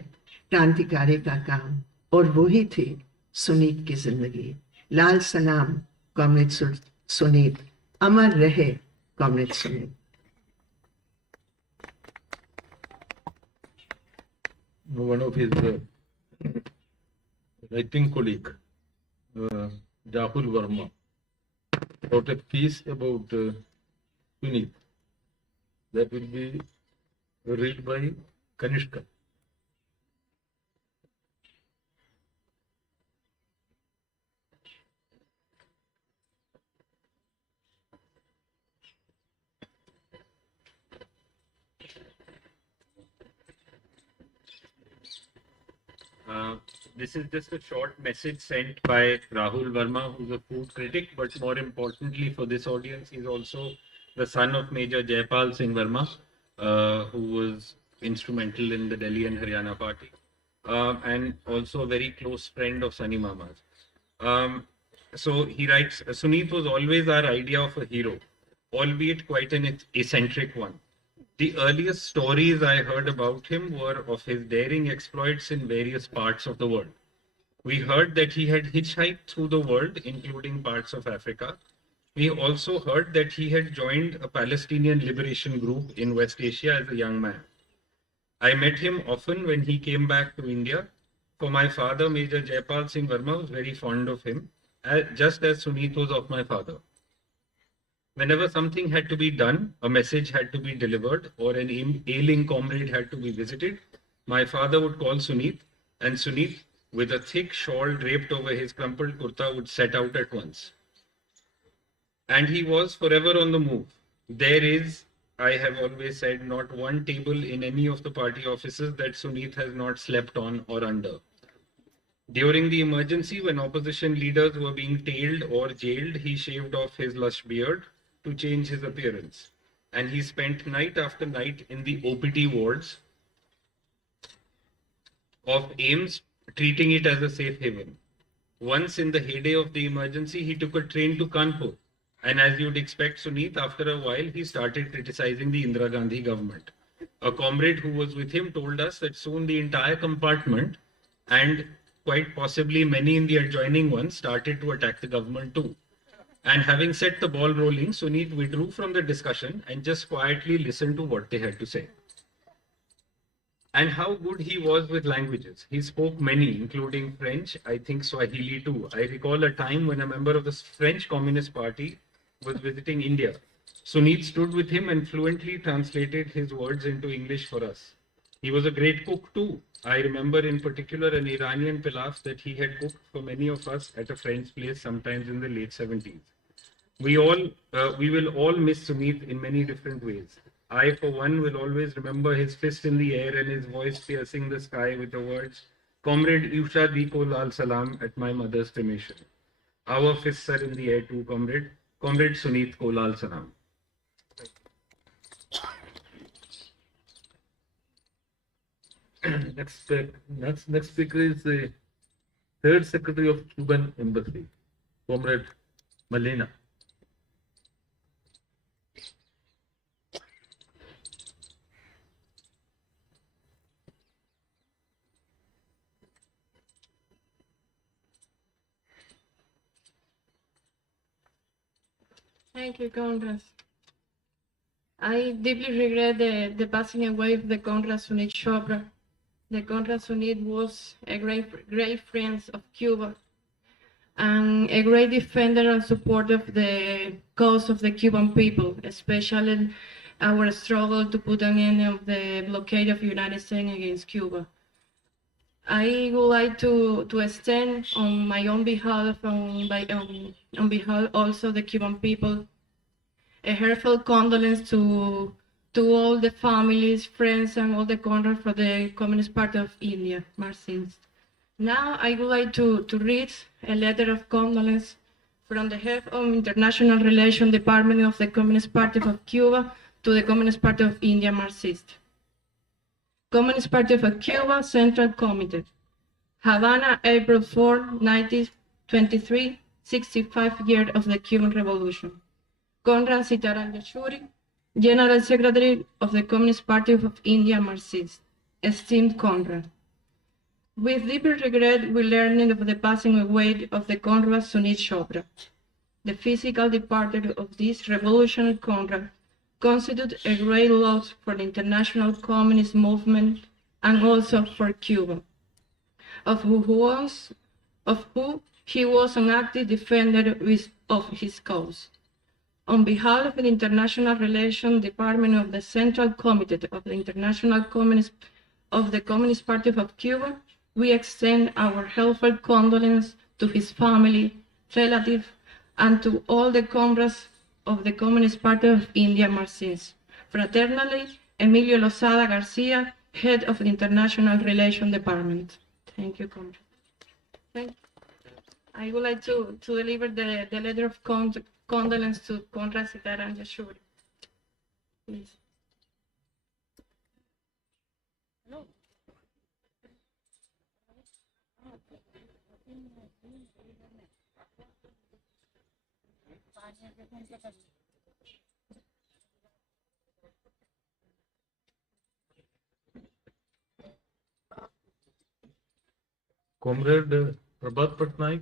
क्रांतिकारी का काम, और वही थी सुनीत की जिंदगी। लाल सलाम कॉमरेड सुनीत, अमर रहे comrade Sunit. One of his writing colleague, Rahul Verma, wrote a piece about Suneet that will be read by Kanishka. This is just a short message sent by Rahul Verma, who's a food critic, but more importantly for this audience, he's also the son of Major Jaipal Singh Verma, who was instrumental in the Delhi and Haryana party, and also a very close friend of Sunny Mama's. So he writes, Suneet was always our idea of a hero, albeit quite an eccentric one. The earliest stories I heard about him were of his daring exploits in various parts of the world. We heard that he had hitchhiked through the world, including parts of Africa. We also heard that he had joined a Palestinian liberation group in West Asia as a young man. I met him often when he came back to India, for my father, Major Jaipal Singh Verma, was very fond of him, just as Suneet was of my father. Whenever something had to be done, a message had to be delivered, or an ailing comrade had to be visited, my father would call Suneet, and Suneet, with a thick shawl draped over his crumpled kurta, would set out at once. And he was forever on the move. There is, I have always said, not one table in any of the party offices that Suneet has not slept on or under. During the emergency, when opposition leaders were being tailed or jailed, he shaved off his lush beard to change his appearance. And he spent night after night in the OPT wards of AIMS, treating it as a safe haven. Once in the heyday of the emergency, he took a train to Kanpur And as you'd expect, Suneet, after a while, he started criticizing the Indira Gandhi government. A comrade who was with him told us that soon the entire compartment and quite possibly many in the adjoining ones started to attack the government too. And having set the ball rolling, Suneet withdrew from the discussion and just quietly listened to what they had to say. And how good he was with languages. He spoke many, including French, I think Swahili too. I recall a time when a member of the French Communist Party was visiting India. Suneet stood with him and fluently translated his words into English for us. He was a great cook too. I remember in particular an Iranian pilaf that he had cooked for many of us at a friend's place sometimes in the late 70s. We will all miss Suneet in many different ways. I, for one, will always remember his fist in the air and his voice piercing the sky with the words, "Comrade Yusha Diko Lal Salam" at my mother's cremation. Our fists are in the air too, comrade. Comrade Suneet Ko Lal Salam. Next speaker is the third secretary of Cuban Embassy, Comrade Molina. Thank you, Comrade. I deeply regret the passing away of the Comrade Suneet Chopra. The Comrade Suneet was a great friend of Cuba and a great defender and supporter of the cause of the Cuban people, especially our struggle to put an end of the blockade of the United States against Cuba. I would like to extend on my own behalf and on behalf also the Cuban people a heartfelt condolence to all the families, friends, and all the comrades for the Communist Party of India, Marxists. Now I would like to read a letter of condolence from the head of International Relations Department of the Communist Party of Cuba to the Communist Party of India, Marxist. Communist Party of Cuba Central Committee. Havana, April 4, 1923, 65 years of the Cuban Revolution. Conrad Sitaram Yeshuri, General Secretary of the Communist Party of India, Marxist. Esteemed Conrad, with deep regret we learned of the passing away of the Comrade Suneet Chopra. The physical departure of this revolutionary Conrad constituted a great loss for the international communist movement and also for Cuba, of who he was an active defender of his cause. On behalf of the International Relations Department of the Central Committee of the Communist Party of Cuba, we extend our heartfelt condolence to his family, relatives, and to all the comrades of the Communist Party of India, Marxists. Fraternally, Emilio Lozada Garcia, Head of the International Relations Department. Thank you, comrade. Thank you. I would like to deliver the letter of condolence to Conrad Sitaram Yeshuri. Please. Comrade Prabhat Patnaik.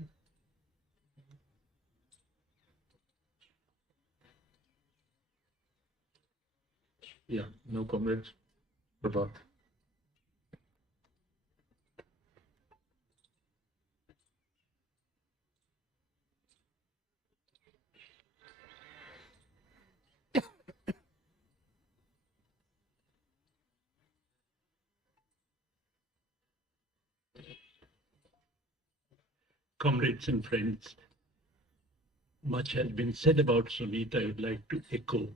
Yeah, no comrades. Prabhat. Comrades and friends, much has been said about Suneet. I would like to echo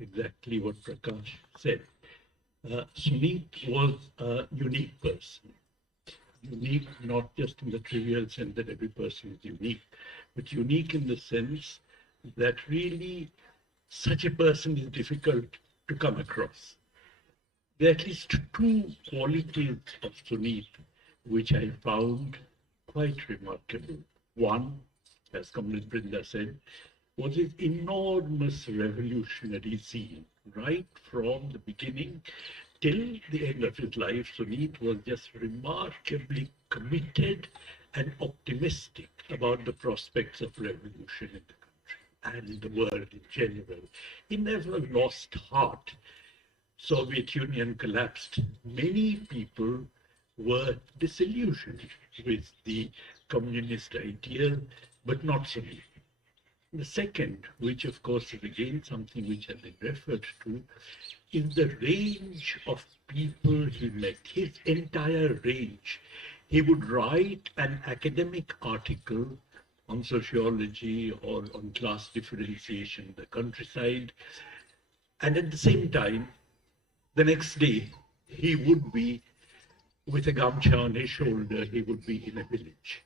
exactly what Prakash said. Suneet was a unique person. Unique not just in the trivial sense that every person is unique, but unique in the sense that really such a person is difficult to come across. There are at least two qualities of Suneet which I found quite remarkable. One, as Comrade Brinda said, was his enormous revolutionary zeal. Right from the beginning till the end of his life, Suneet was just remarkably committed and optimistic about the prospects of revolution in the country and in the world in general. He never lost heart. Soviet Union collapsed. Many people were disillusioned with the communist ideal, but not Suneet. The second, which of course is again something which has been referred to, is the range of people he met, his entire range. He would write an academic article on sociology or on class differentiation in the countryside, and at the same time, the next day, he would be with a gamcha on his shoulder, he would be in a village.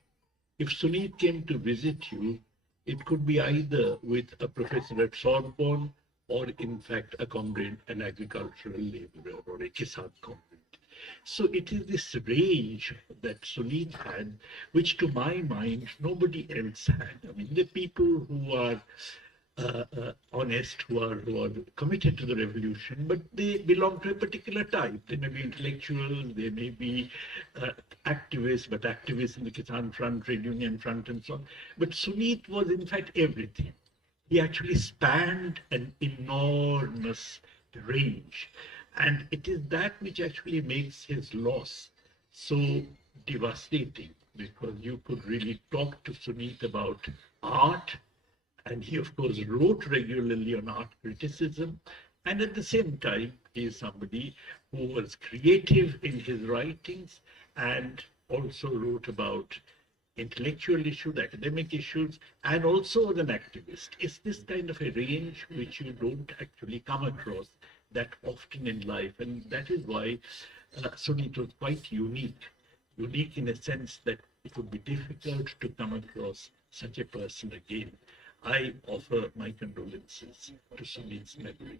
If Suneet came to visit you, it could be either with a professor at Sorbonne or in fact a comrade, an agricultural laborer or a Kisan comrade. So it is this range that Suneet had, which to my mind, nobody else had. I mean, the people who are honest, who are committed to the revolution, but they belong to a particular type. They may be intellectuals, they may be activists, but activists in the Kisan Front, Trade Union Front, and so on. But Suneet was in fact everything. He actually spanned an enormous range, and it is that which actually makes his loss so devastating, because you could really talk to Suneet about art. And he, of course, wrote regularly on art criticism. And at the same time, he is somebody who was creative in his writings and also wrote about intellectual issues, academic issues, and also as an activist. It's this kind of a range which you don't actually come across that often in life. And that is why Suneet was quite unique. Unique in a sense that it would be difficult to come across such a person again. I offer my condolences to Suneet's memory.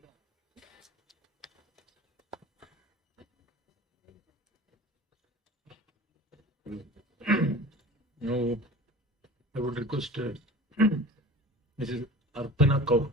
Now, I would request Mrs. Arpana Kaur.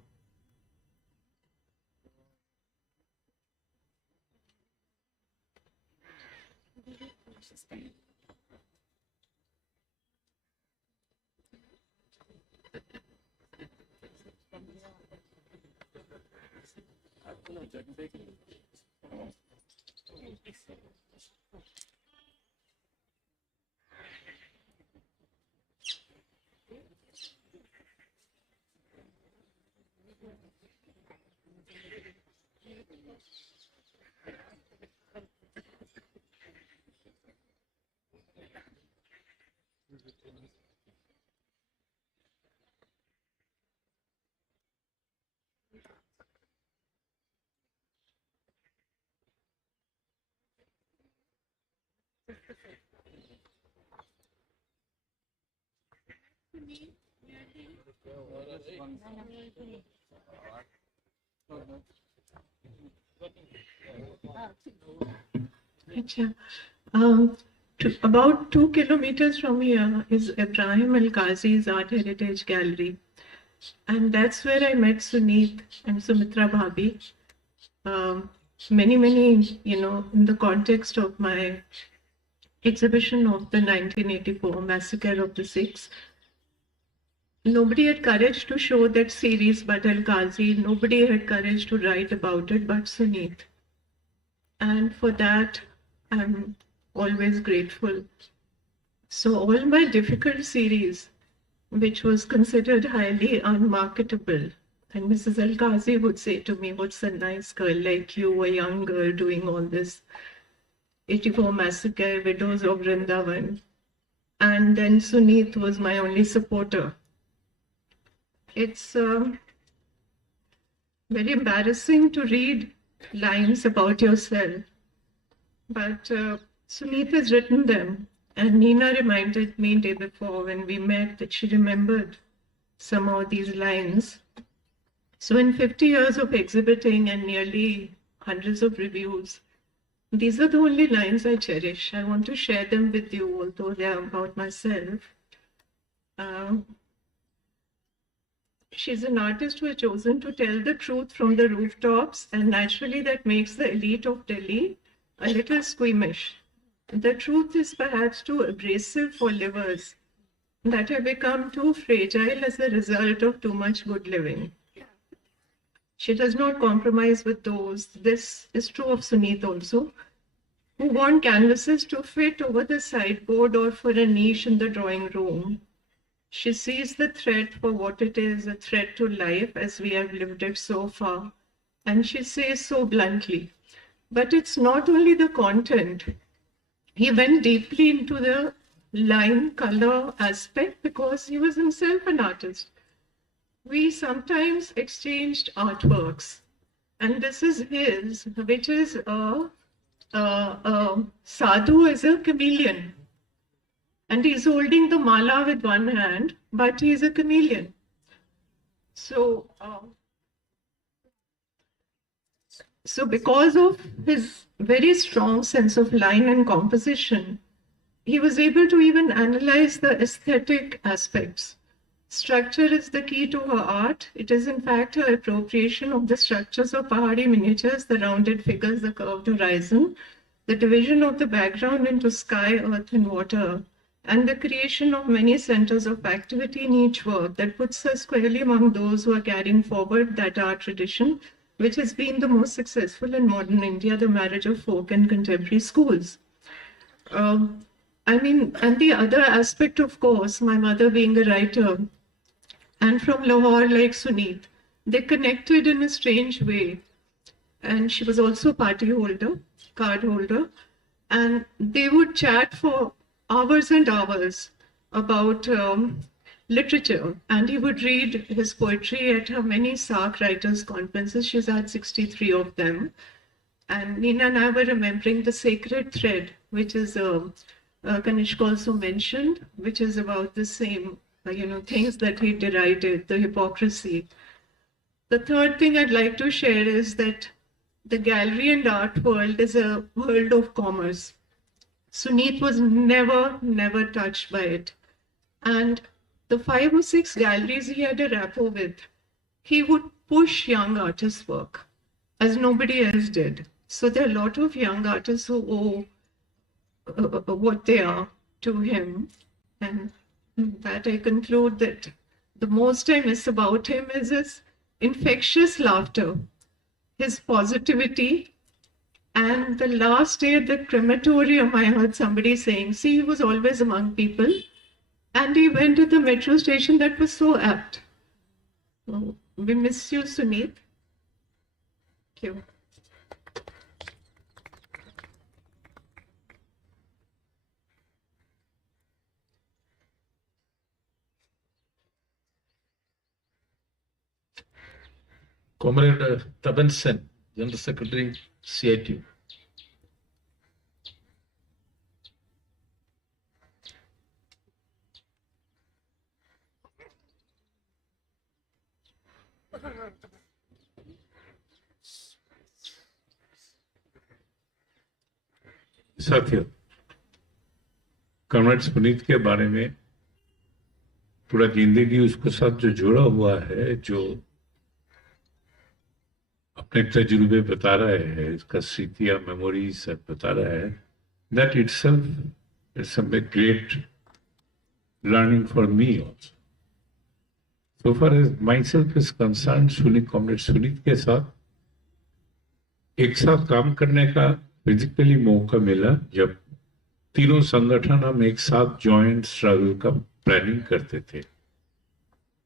About 2 kilometers from here is Ibrahim Al-Ghazi's Art Heritage Gallery. And that's where I met Suneet and Sumitra Bhabhi. Many, in the context of my exhibition of the 1984 Massacre of the Sikhs. Nobody had courage to show that series but Al-Ghazi. Nobody had courage to write about it but Suneet. And for that, I'm always grateful. So all my difficult series, which was considered highly unmarketable, and Mrs. Al-Ghazi would say to me, what's a nice girl like you, a young girl doing all this? 84 Massacre, Widows of Vrindavan. And then Suneet was my only supporter. It's very embarrassing to read lines about yourself, but Suneet has written them, and Nina reminded me day before when we met that she remembered some of these lines. So in 50 years of exhibiting and nearly hundreds of reviews, these are the only lines I cherish. I want to share them with you, although they are about myself. She's an artist who has chosen to tell the truth from the rooftops, and naturally that makes the elite of Delhi a little squeamish. The truth is perhaps too abrasive for livers that have become too fragile as a result of too much good living. She does not compromise with those, this is true of Suneet also, who want canvases to fit over the sideboard or for a niche in the drawing room. She sees the threat for what it is, a threat to life as we have lived it so far. And she says so bluntly. But it's not only the content. He went deeply into the line color aspect because he was himself an artist. We sometimes exchanged artworks. And this is his, which is Sadhu is a chameleon. And he's holding the mala with one hand, but he's a chameleon. So because of his very strong sense of line and composition, he was able to even analyze the aesthetic aspects. Structure is the key to her art. It is in fact her appropriation of the structures of Pahari miniatures, the rounded figures, the curved horizon, the division of the background into sky, earth, and water, and the creation of many centers of activity in each work that puts her squarely among those who are carrying forward that art tradition, which has been the most successful in modern India, the marriage of folk and contemporary schools. And the other aspect, of course, my mother being a writer, and from Lahore like Suneet, they connected in a strange way. And she was also party holder, card holder, and they would chat for hours and hours about literature, and he would read his poetry at her many SARC writers' conferences. She's had 63 of them. And Nina and I were remembering The Sacred Thread, which is Kanishka also mentioned, which is about the same, things that he derided, the hypocrisy. The third thing I'd like to share is that the gallery and art world is a world of commerce. Suneet was never touched by it. And the 5 or 6 galleries he had a rapport with, he would push young artists' work as nobody else did. So there are a lot of young artists who owe what they are to him. And that I conclude that the most I miss about him is his infectious laughter, his positivity. And the last day at the crematorium, I heard somebody saying, see, he was always among people. And he went to the metro station. That was so apt. So, we miss you, Suneet. Thank you. Comrade Taban Sen, General Secretary, CITU. साथियों, comrade Sunit के बारे में पूरा जिंदगी उसके साथ जो जुड़ा हुआ है, जो अपने तजुर्बे बता रहे हैं, इसका स्मृतियां, मेमोरीज सब बता रहा है, that itself is a great learning for me also. So far as myself is concerned, Comrade Suneet के साथ एक साथ काम करने का फिजिकली मौका मिला जब तीनों संगठन हम एक साथ जॉइंट स्ट्रगल का प्लानिंग करते थे,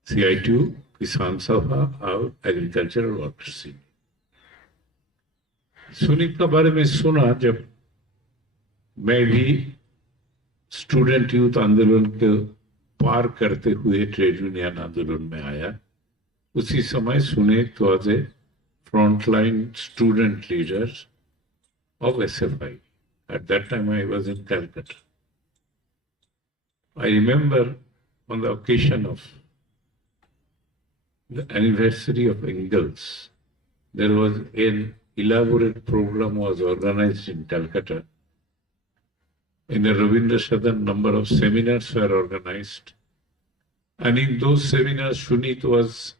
CITU, किसान सभा और एग्रीकल्चरल वर्कर्स। सुनीत के बारे में सुना जब मैं भी स्टूडेंट यूथ आंदोलन के पार करते हुए ट्रेड यूनियन आंदोलन में आया। उसी समय Sunit was a frontline student leader of SFI. At that time I was in Calcutta. I remember on the occasion of the anniversary of Engels, there was an elaborate program was organized in Calcutta. In the Ravindra Sadan, number of seminars were organized. And in those seminars, Suneet was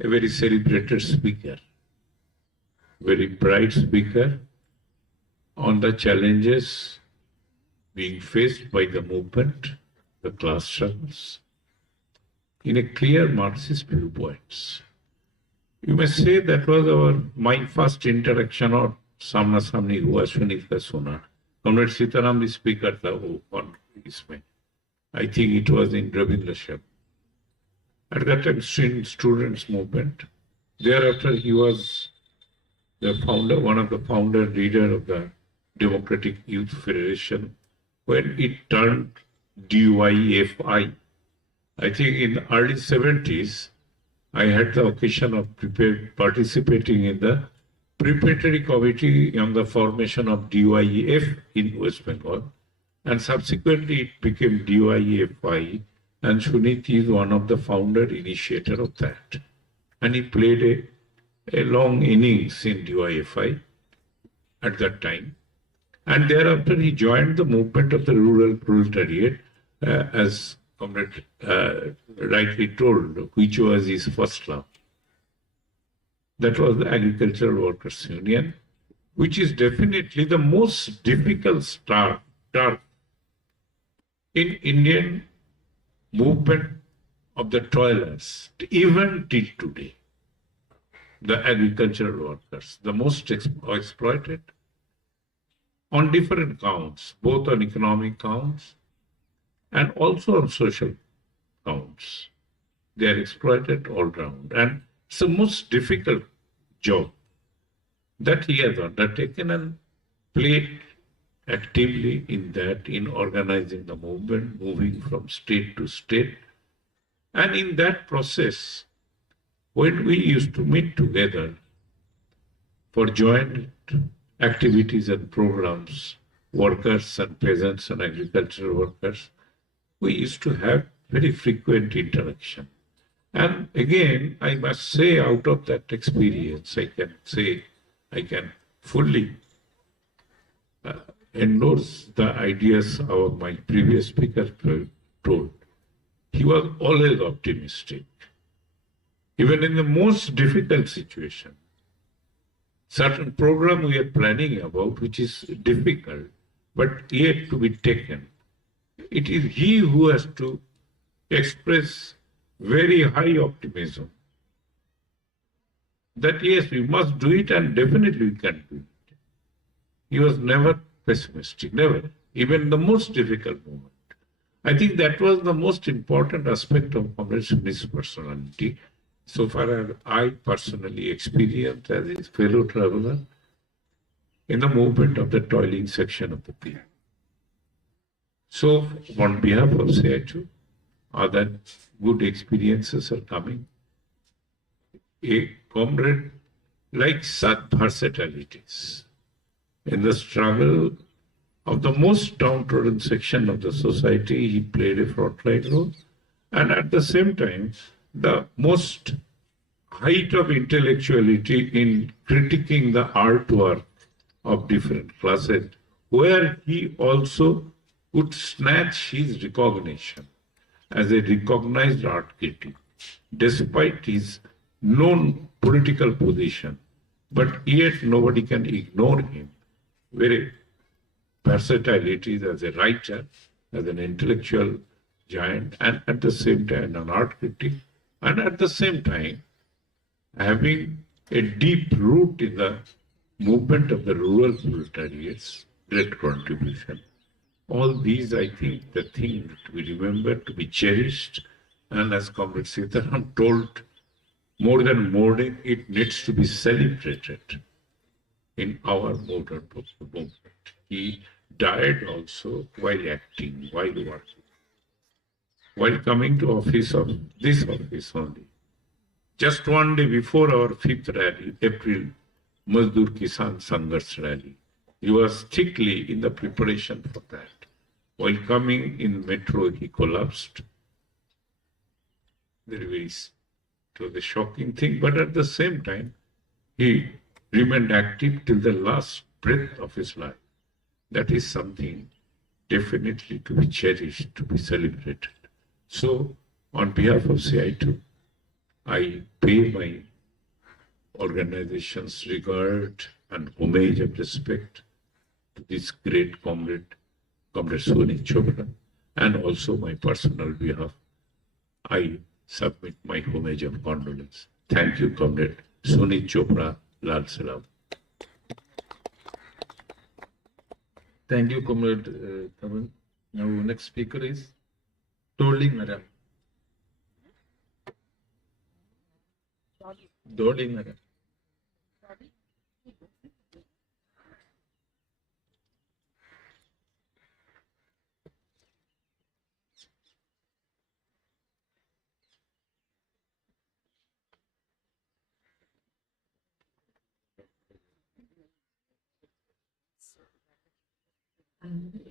a very celebrated speaker, very bright speaker on the challenges being faced by the movement, the class struggles, in a clear Marxist viewpoints. You may say that was my first interaction or सामना सामनी हुआ सुनीत का सुना. Comrade Sitaram the speaker था वो on इसमें. I think it was in Rabindrasham. At that time, students movement. Thereafter, he was the founder, one of the founder leader of the Democratic Youth Federation when it turned DYFI. I think in the early 70s, I had the occasion of participating in the preparatory committee on the formation of DYF in West Bengal, and subsequently it became DYFI, and Suneet is one of the founder initiator of that. And he played a long innings in DYFI at that time. And thereafter he joined the movement of the rural proletariat, as Comrade rightly told, which was his first love. That was the Agricultural Workers Union, which is definitely the most difficult task in Indian movement of the toilers, even till today. The agricultural workers, the most exploited on different counts, both on economic counts and also on social counts. They are exploited all round. And it's the most difficult job that he has undertaken and played actively in that, in organizing the movement, moving from state to state. And in that process, when we used to meet together for joint activities and programs, workers and peasants and agricultural workers, we used to have very frequent interaction. And again, I must say, out of that experience, I can fully endorse the ideas of my previous speaker told. He was always optimistic. Even in the most difficult situation, certain program we are planning about, which is difficult, but yet to be taken, it is he who has to express very high optimism that yes, we must do it and definitely we can do it. He was never pessimistic, never, even the most difficult moment. I think that was the most important aspect of Comrade Suneet's personality, so far as I personally experienced as his fellow traveler in the movement of the toiling section of the people. So, on behalf of CITU, other good experiences are coming. A comrade like such versatilities in the struggle of the most downtrodden section of the society, he played a frontline role, and at the same time, the most height of intellectuality in critiquing the artwork of different classes, where he also would snatch his recognition as a recognized art critic, despite his known political position. But yet nobody can ignore him. Very versatility as a writer, as an intellectual giant, and at the same time an art critic, and at the same time having a deep root in the movement of the rural proletariats, great contribution. All these, I think, the thing to be remembered, to be cherished, and as Comrade Sitaram told, more than mourning, it needs to be celebrated in our modern movement. He died also while acting, while working, while coming to this office only. Just one day before our 5th rally, April Mazdoor Kisan Sangharsh rally, he was thickly in the preparation for that. While coming in metro, he collapsed. It was a shocking thing, but at the same time, he remained active till the last breath of his life. That is something definitely to be cherished, to be celebrated. So, on behalf of CI2, I pay my organization's regard and homage of respect to this great comrade, Comrade Suneet Chopra, and also my personal behalf. I submit my homage of condolence. Thank you, Comrade Suneet Chopra. Lal Salam. Thank you, Comrade Taman. Now, next speaker is Dorling Madam. Dorling Madam.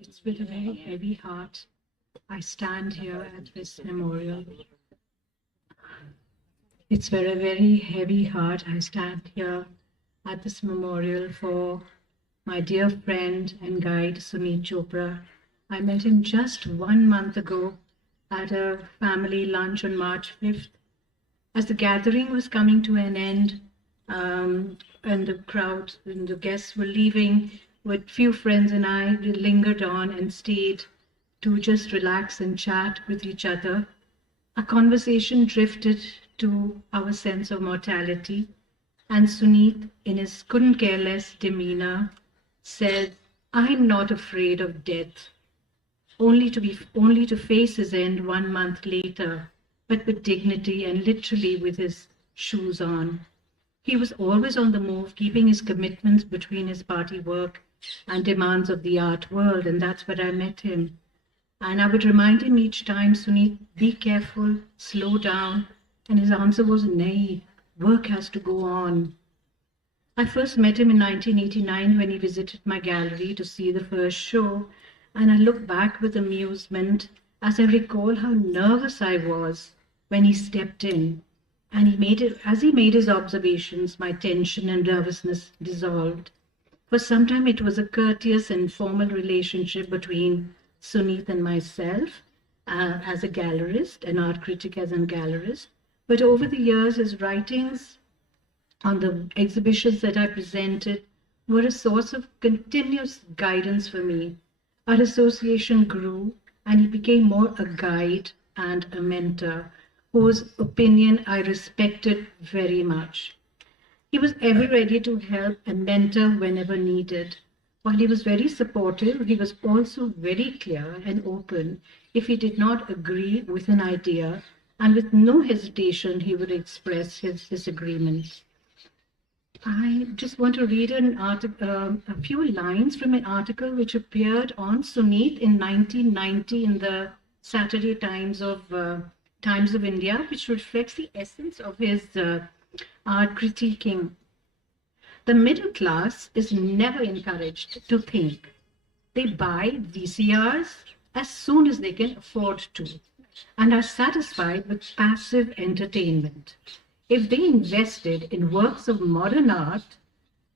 It's with a very heavy heart I stand here at this memorial. It's with a very heavy heart I stand here at this memorial for my dear friend and guide Suneet Chopra. I met him just 1 month ago at a family lunch on March 5th. As the gathering was coming to an end, and the crowd and the guests were leaving, with few friends and I lingered on and stayed to just relax and chat with each other. Our conversation drifted to our sense of mortality, and Suneet, in his couldn't care less demeanor, said, "I'm not afraid of death," only to face his end 1 month later, but with dignity and literally with his shoes on. He was always on the move, keeping his commitments between his party work and demands of the art world, and that's where I met him. And I would remind him each time, "Suneet, be careful, slow down," and his answer was, "Nay, work has to go on." I first met him in 1989 when he visited my gallery to see the first show, and I look back with amusement as I recall how nervous I was when he stepped in. And as he made his observations, my tension and nervousness dissolved. For some time, it was a courteous and formal relationship between Suneet and myself as a gallerist, an art critic as a gallerist. But over the years, his writings on the exhibitions that I presented were a source of continuous guidance for me. Our association grew, and he became more a guide and a mentor, whose opinion I respected very much. He was ever ready to help and mentor whenever needed. While he was very supportive, he was also very clear and open if he did not agree with an idea, and with no hesitation he would express his disagreements. I just want to read a few lines from an article which appeared on Suneet in 1990 in the Saturday Times of India, which reflects the essence of his art critiquing. The middle class is never encouraged to think. They buy VCRs as soon as they can afford to, and are satisfied with passive entertainment. If they invested in works of modern art,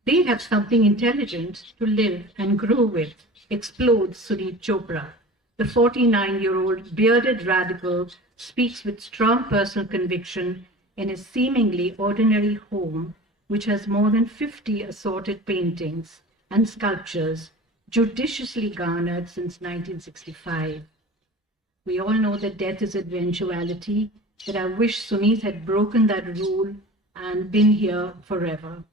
they'd have something intelligent to live and grow with, explodes Suneet Chopra. The 49-year-old bearded radical speaks with strong personal conviction in his seemingly ordinary home, which has more than 50 assorted paintings and sculptures judiciously garnered since 1965. We all know that death is eventuality, but I wish Suneet had broken that rule and been here forever.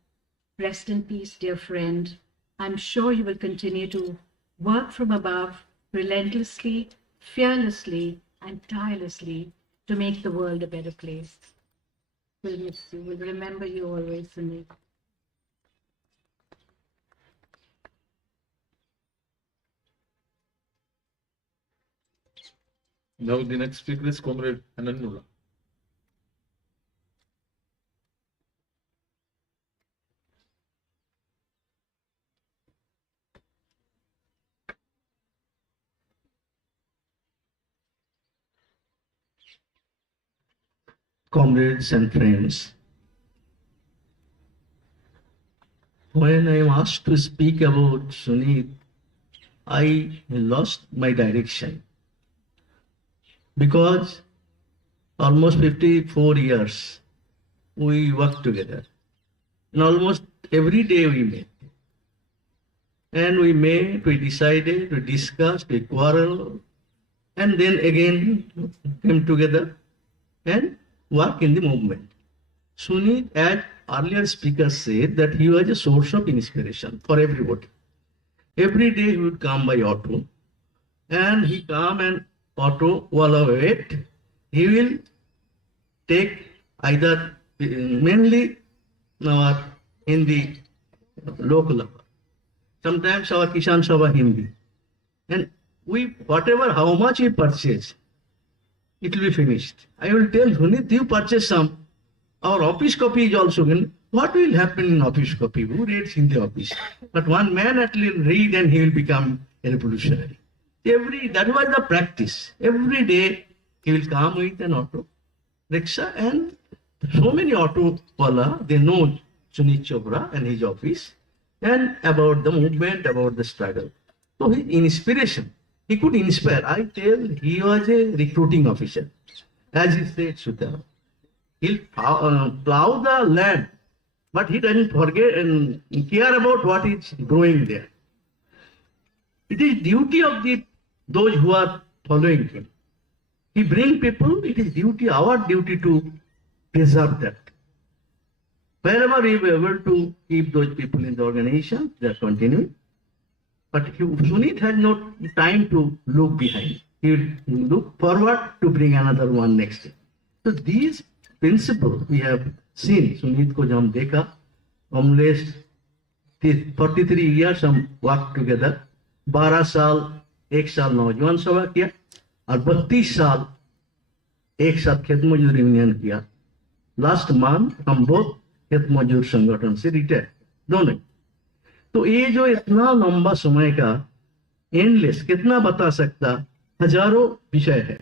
Rest in peace, dear friend. I'm sure you will continue to work from above, relentlessly, fearlessly, and tirelessly to make the world a better place. We'll miss you. We'll remember you always, Suneet. Now the next speaker is Comrade Anandullah. Comrades and friends, when I am asked to speak about Suneet, I lost my direction because almost 54 years we worked together. And almost every day we met. And we met, we decided, we discussed, we quarreled, and then again came together and work in the movement. Suneet, as earlier speaker said, that he was a source of inspiration for everybody. Every day he would come by auto, and he come and auto while wait, he will take either mainly our Hindi local, sometimes our Kishan Sabha Hindi, and we whatever how much we purchase, it will be finished. I will tell Sunit, you purchase some. Our office copy is also given. What will happen in office copy? Who reads in the office? But one man at least read and he will become a revolutionary. That was the practice. Every day he will come with an auto rickshaw, and so many auto wala, they know Suneet Chopra and his office and about the movement, about the struggle. So his inspiration, he could inspire. I tell he was a recruiting officer. As he said, Sudha, he'll plow the land, but he doesn't forget and care about what is growing there. It is duty of those who are following him. He bring people, it is our duty to preserve that. Wherever we were able to keep those people in the organization, they are continuing. But Suneet has no time to look behind. He will look forward to bring another one next year. So these principles we have seen. Suneet ko jam dekha, almost 43 years हम work together. 12 साल एक साल नौजवान सभा किया और 32 साल एक साथ खेत मजदूर यूनियन किया. लास्ट मंथ हम बहुत खेत मजदूर संगठन से रिटायर दोनों. तो ये जो इतना लंबा समय का एंडलेस कितना बता सकता, हजारों विषय है.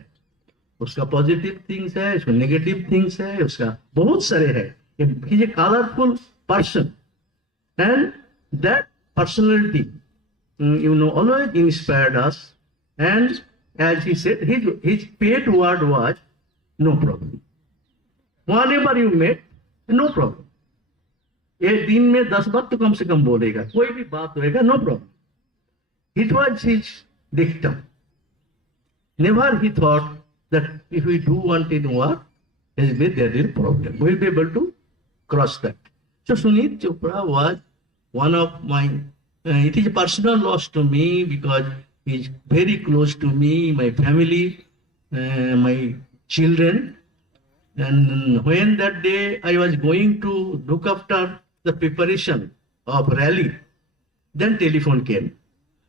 उसका पॉजिटिव थिंग्स है, उसका नेगेटिव थिंग्स है, उसका बहुत सारे है. He is a colourful person and that personality always inspired us. And as he said, his paid word was no problem. Whenever you met, no problem. एक दिन में 10 बात तो कम से कम बोलेगा, कोई भी बात होएगा, no problem. It was his dictum. Never he thought that if we do one thing work, there will be a problem. We will be able to cross that. So Suneet Chopra was one of my it is a personal loss to me because he is very close to me, my family, my children. And when that day I was going to look after the preparation of rally, then telephone came.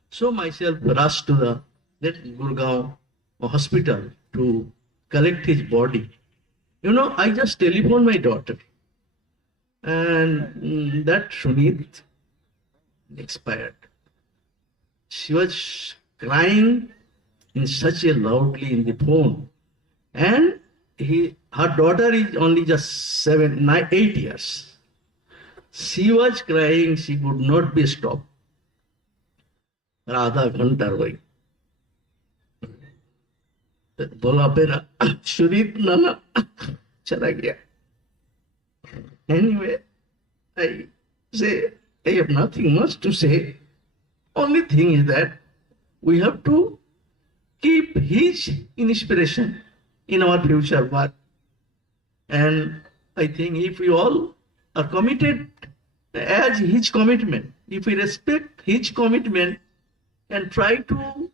So myself rushed to the Gurgaon hospital to collect his body. I just telephoned my daughter, and that Suneet expired. She was crying in such a loudly in the phone, and her daughter is only just 8 years. She was crying, she could not be stopped. आधा घंटा रोई. बोला मेरा सुनीत नाना चला गया. Anyway, I say I have nothing much to say. Only thing is that we have to keep his inspiration in our future work. And I think if we all are committed as his commitment, if we respect his commitment and try to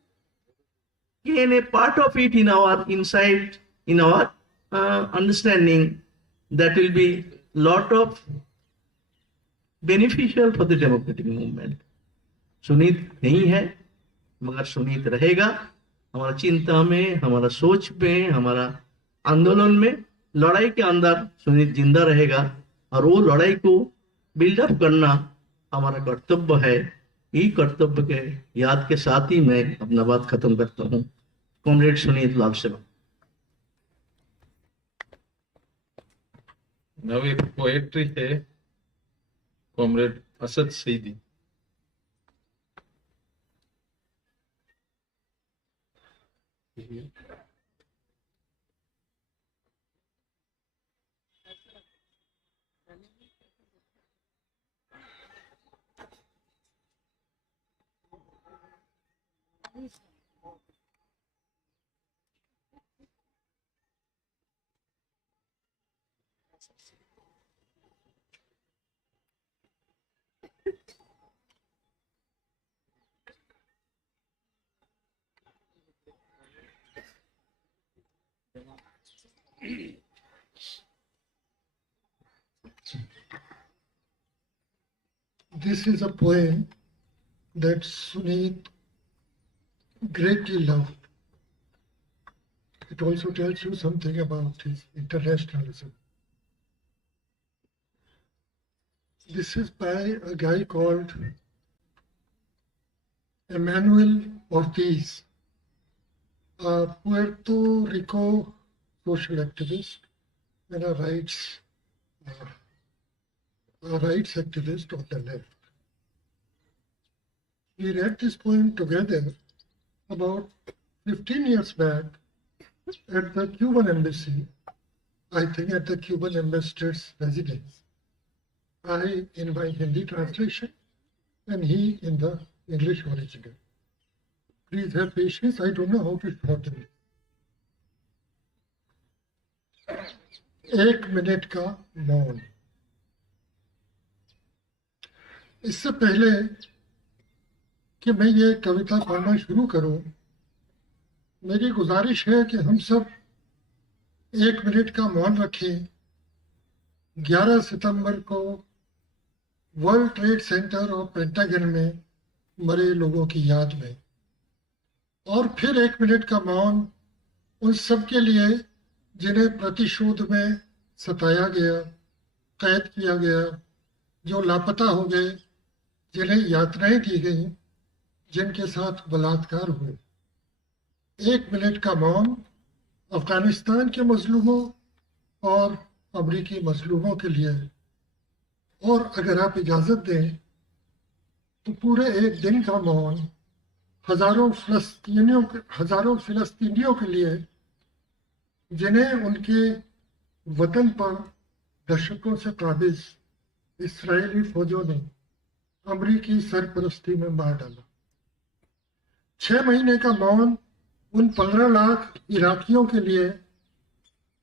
gain a part of it in our insight, in our understanding, that will be lot of beneficial for the democratic movement. Sunit नहीं है, मगर सुनीत रहेगा हमारा चिंता में, हमारा सोच में, हमारा आंदोलन में. लड़ाई के अंदर सुनीत जिंदा रहेगा और वो लड़ाई को बिल्डअप करना हमारा कर्तव्य है. यही कर्तव्य के याद के साथ ही मैं अपना बात खत्म करता हूँ. कॉमरेड सुनीत लाल सेवा. Now a poetry है, Comrade Asad Saidi. This is a poem that Suneet greatly loved. It also tells you something about his internationalism. This is by a guy called Emmanuel Ortiz, a Puerto Rico social activist and a rights activist on the left. We read this poem together about 15 years back at the Cuban embassy, I think at the Cuban ambassador's residence. I in my Hindi translation and he in the English original. Please have patience, I don't know how to shorten it. 1 minute का मौन। इससे पहले कि मैं ये कविता पढ़ना शुरू करूं, मेरी गुजारिश है कि हम सब 1 मिनट का मौन रखें 11 सितंबर को वर्ल्ड ट्रेड सेंटर और पेंटागन में मरे लोगों की याद में, और फिर 1 मिनट का मौन उन सब के लिए जिन्हें प्रतिशोध में सताया गया, कैद किया गया, जो लापता हो गए, जिन्हें यातनाएं दी गई, जिनके साथ बलात्कार हुए। 1 मिनट का मौन अफगानिस्तान के मजलूमों और अमरीकी मजलूमों के लिए। और अगर आप इजाज़त दें तो पूरे 1 दिन का मौन हजारों फिलिस्तीनियों के लिए, जिन्हें उनके वतन पर दशकों से काबिज इस्राएली फौजों ने अमरीकी सरपरस्ती में मार डाला। 6 महीने का मौन उन 15 लाख इराकियों के लिए,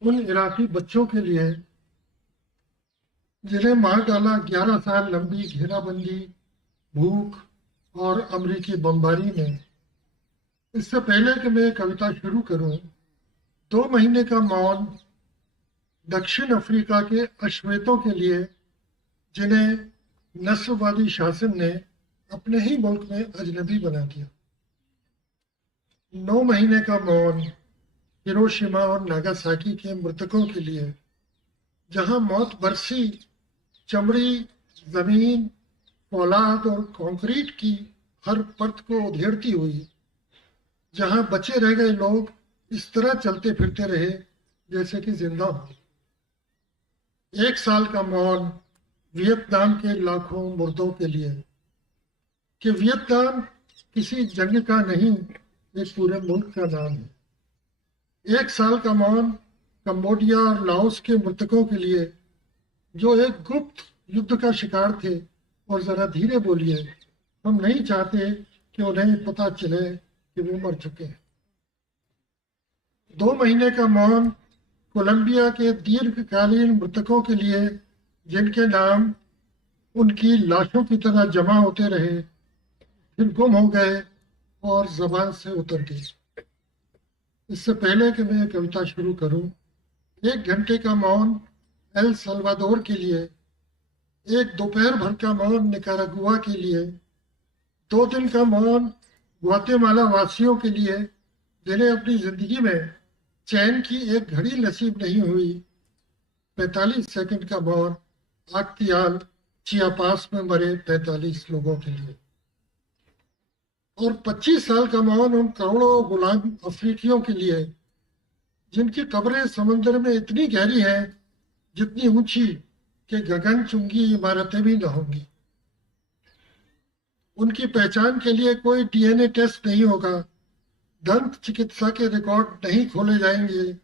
उन इराकी बच्चों के लिए जिन्हें मार डाला 11 साल लंबी घेराबंदी, भूख और अमरीकी बमबारी में। इससे पहले कि मैं कविता शुरू करूं, 2 महीने का मौन दक्षिण अफ्रीका के अश्वेतों के लिए, जिन्हें नस्लवादी शासन ने अपने ही मुल्क में अजनबी बना दिया। 9 महीने का मौन हिरोशिमा और नागासाकी के मृतकों के लिए, जहां मौत बरसी, चमड़ी, जमीन, फौलाद और कंक्रीट की हर परत को उधेड़ती हुई, जहां बचे रह गए लोग इस तरह चलते फिरते रहे जैसे कि जिंदा हो। 1 साल का मौन वियतनाम के लाखों मुर्दों के लिए, कि वियतनाम किसी जंग का नहीं, एक पूरे मुल्क का नाम है। 1 साल का मौन कंबोडिया और लाओस के मृतकों के लिए, जो एक गुप्त युद्ध का शिकार थे। और जरा धीरे बोलिए, हम नहीं चाहते कि उन्हें पता चले कि वो मर चुके हैं। 2 महीने का मौन कोलंबिया के दीर्घकालीन मृतकों के लिए, जिनके नाम उनकी लाशों की तरह जमा होते रहे, फिर गुम हो गए और जबान से उतर गए। इससे पहले कि मैं कविता शुरू करूं, 1 घंटे का मौन एल सल्वाडोर के लिए, 1 दोपहर भर का मौन निकारागुआ के लिए, 2 दिन का मौन ग्वाटेमाला वासियों के लिए, जिन्हें अपनी जिंदगी में चैन की एक घड़ी नसीब नहीं हुई। 45 सेकंड का मौन आक्तियाल चियापास में मरे 45 लोगों के लिए, और 25 साल का मौन उन करोड़ों गुलाम अफ्रीकियों के लिए, जिनकी कब्रें समंदर में इतनी गहरी हैं जितनी ऊंची कि गगनचुंगी इमारतें भी न होंगी। उनकी पहचान के लिए कोई डीएनए टेस्ट नहीं होगा, दंत चिकित्सा के रिकॉर्ड नहीं खोले जाएंगे।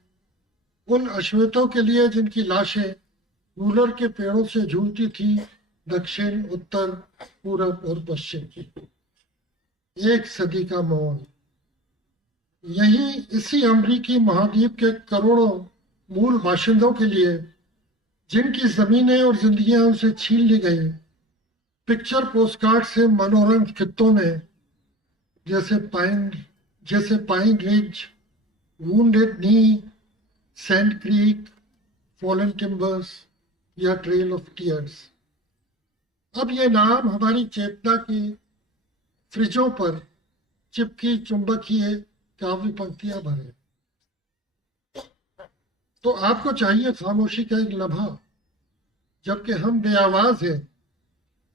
उन अश्वेतों के लिए जिनकी लाशें कूलर के पेड़ों से झूलती थी दक्षिण, उत्तर, पूरब और पश्चिम की। 1 सदी का मौन। यहीं इसी अमरीकी महाद्वीप के करोड़ों मूल बाशिंदों के लिए, जिनकी जमीनें और जिंदगियां उनसे छीन ली गई। पिक्चर पोस्टकार्ड से मनोरम खित्तों में, जैसे पाइन रिज, वुंडेड नी, सैंड क्रीक, फॉलन टिम्बर्स या ट्रेल ऑफ टीयर्स। अब ये नाम हमारी चेतना की फ्रिजों पर चिपकी चुंबकीय काव्य पंक्तियां भरे। तो आपको चाहिए खामोशी का एक लम्हा, जबकि हम बेआवाज हैं,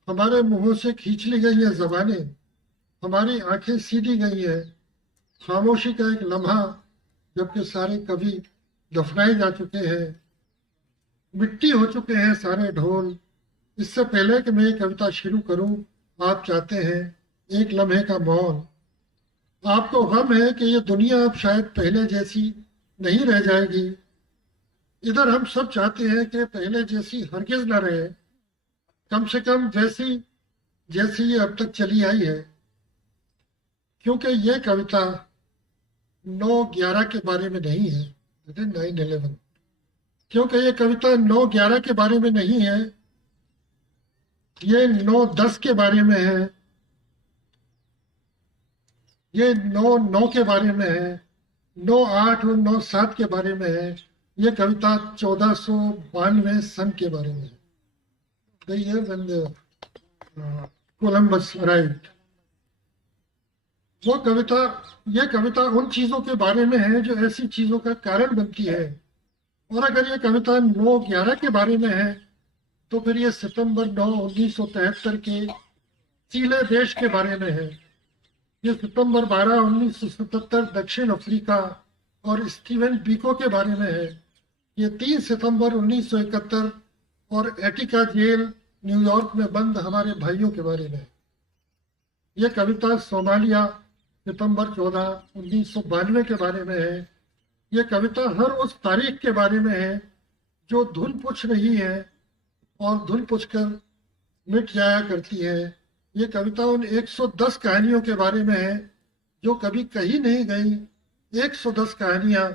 हमारे मुंहों से खींच ली गई है जबानें, हमारी आंखें सीधी गई है। खामोशी का एक लम्हा, जबकि सारे कवि दफनाए जा चुके हैं, मिट्टी हो चुके हैं सारे ढोल। इससे पहले कि मैं ये कविता शुरू करूं, आप चाहते हैं एक लम्हे का मौन। आपको गम है कि ये दुनिया अब शायद पहले जैसी नहीं रह जाएगी। इधर हम सब चाहते हैं कि पहले जैसी हरगिज न रहे, कम से कम वैसी जैसी ये अब तक चली आई है। क्योंकि ये कविता 9/11 के बारे में नहीं है, 9/11। क्योंकि ये कविता 9/11 के बारे में नहीं है, ये 9/10 के बारे में है, ये 9/9 के बारे में है, 9/8 और 9/7 के बारे में है। ये कविता 1492 सन के बारे में है, the year when the Columbus arrived। वो कविता, ये कविता उन चीजों के बारे में है जो ऐसी चीजों का कारण बनती है। और अगर ये कविता 9/11 के बारे में है, तो फिर ये सितंबर 9, 1973 के चीले देश के बारे में है। ये सितंबर 12, 1977 दक्षिण अफ्रीका और स्टीवन बीको के बारे में है। ये 3 सितंबर 1971 और एटिका जेल न्यूयॉर्क में बंद हमारे भाइयों के बारे में है। ये कविता सोमालिया सितंबर 14, 1992 के बारे में है। ये कविता हर उस तारीख के बारे में है जो धुन पुछ रही है और धुन पुछ कर मिट जाया करती है। ये कविता उन 110 कहानियों के बारे में है जो कभी कही नहीं गई। 110 कहानियां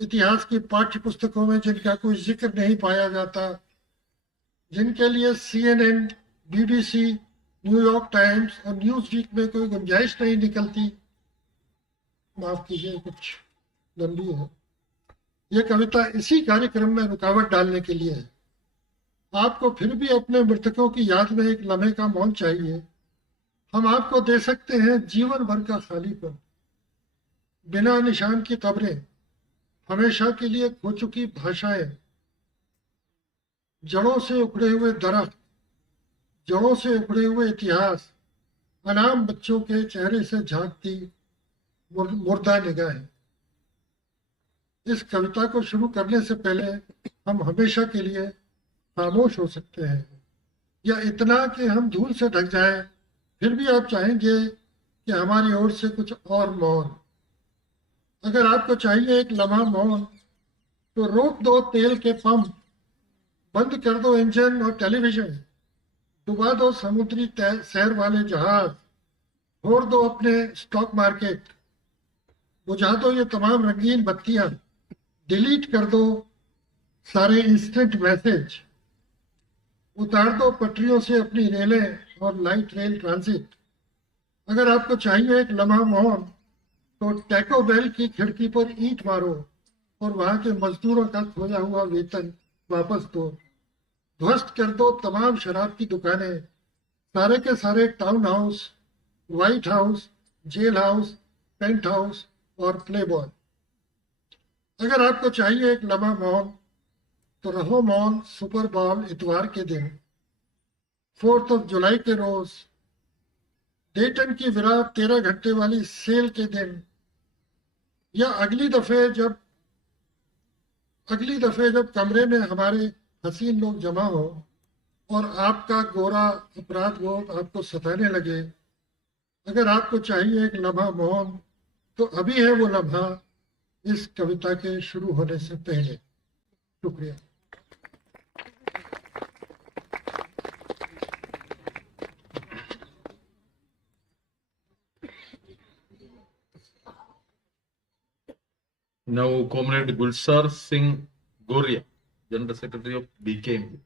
इतिहास की पाठ्य पुस्तकों में जिनका कोई जिक्र नहीं पाया जाता, जिनके लिए CNN, BBC, न्यूयॉर्क टाइम्स और न्यूज वीक में कोई गुंजाइश नहीं निकलती। माफ कीजिए, कुछ लंबी है। ये कविता इसी कार्यक्रम में रुकावट डालने के लिए है। आपको फिर भी अपने मृतकों की याद में एक लम्हे का मौन चाहिए। हम आपको दे सकते हैं जीवन भर का खालीपन, बिना निशान की कब्रें, हमेशा के लिए खो चुकी भाषाएं, जड़ों से उखड़े हुए दरख्त, जड़ों से उखड़े हुए इतिहास, अनाम बच्चों के चेहरे से झांकती मुर्दा निगाहें। इस कविता को शुरू करने से पहले हम हमेशा के लिए खामोश हो सकते हैं, या इतना कि हम धूल से ढक जाएं। फिर भी आप चाहेंगे कि हमारी ओर से कुछ और मौन। अगर आपको चाहिए एक लम्हा मौन, तो रोक दो तेल के पंप, बंद कर दो इंजन और टेलीविजन, डुबा दो समुद्री सैर वाले जहाज, फोड़ दो अपने स्टॉक मार्केट, बुझा दो ये तमाम रंगीन बत्तियां, डिलीट कर दो सारे इंस्टेंट मैसेज, उतार दो पटरियों से अपनी रेलें और लाइट रेल ट्रांजिट। अगर आपको चाहिए एक लम्हा मौन, तो टैको बेल की खिड़की पर ईंट मारो और वहां के मजदूरों का खोया हुआ वेतन वापस दो। ध्वस्त कर दो तमाम शराब की दुकानें, सारे के सारे town house, white house, jail house, paint house और प्लेबॉय। अगर आपको चाहिए एक लम्हा मौन, तो रहो मौन सुपर बॉल इतवार के दिन, 4 जुलाई के रोज, डेटन की विराट 13 घंटे वाली सेल के दिन, या अगली दफे जब कमरे में हमारे हसीन लोग जमा हो और आपका गोरा अपराध बोध आपको सताने लगे। अगर आपको चाहिए एक लम्हा मौन, तो अभी है वो लम्हा, इस कविता के शुरू होने से पहले। शुक्रिया। Now, Comrade Gulsar Singh Goria, General Secretary of BKM.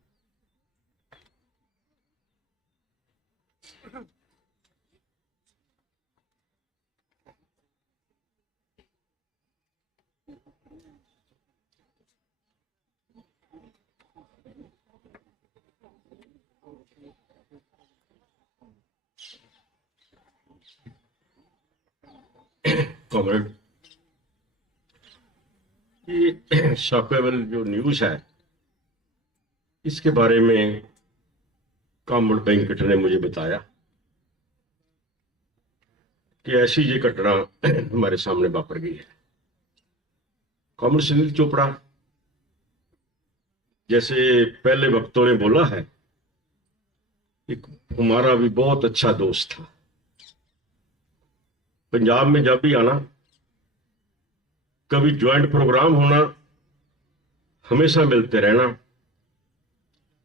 Comrade, ये शॉकेबल जो न्यूज है इसके बारे में कॉमरेड वेंकट ने मुझे बताया कि ऐसी ये घटना हमारे सामने वापर गई है। कॉमरेड सुनील चोपड़ा जैसे पहले वक्तों ने बोला है, एक हमारा भी बहुत अच्छा दोस्त था। पंजाब में जब भी आना, कभी ज्वाइंट प्रोग्राम होना, हमेशा मिलते रहना।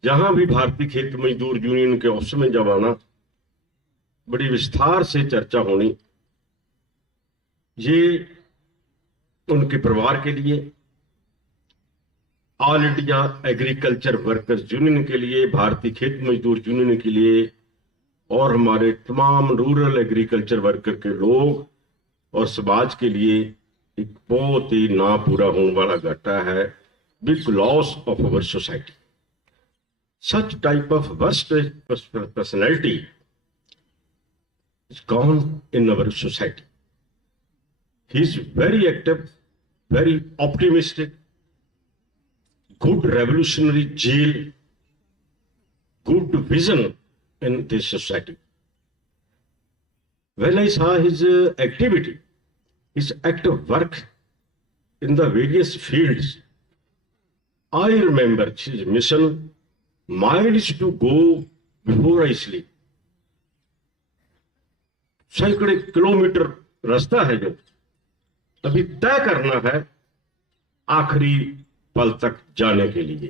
जहां भी भारतीय खेत मजदूर यूनियन के ऑफिस में जब आना, बड़ी विस्तार से चर्चा होनी। ये उनके परिवार के लिए, all India agriculture workers union के लिए, भारतीय खेत मजदूर यूनियन के लिए और हमारे तमाम रूरल एग्रीकल्चर वर्कर के लोग और समाज के लिए एक बहुत ही ना पूरा होने वाला घाटा है। Big loss of our society. Such type of worst personality is gone in our society. He is very active, very optimistic, good revolutionary zeal, good vision in this society. When I saw his activity, his active work in the various fields, I remember his mission, miles to go before I sleep. सैकड़े kilometre रास्ता है जो अभी तय करना है आखिरी पल तक जाने के लिए।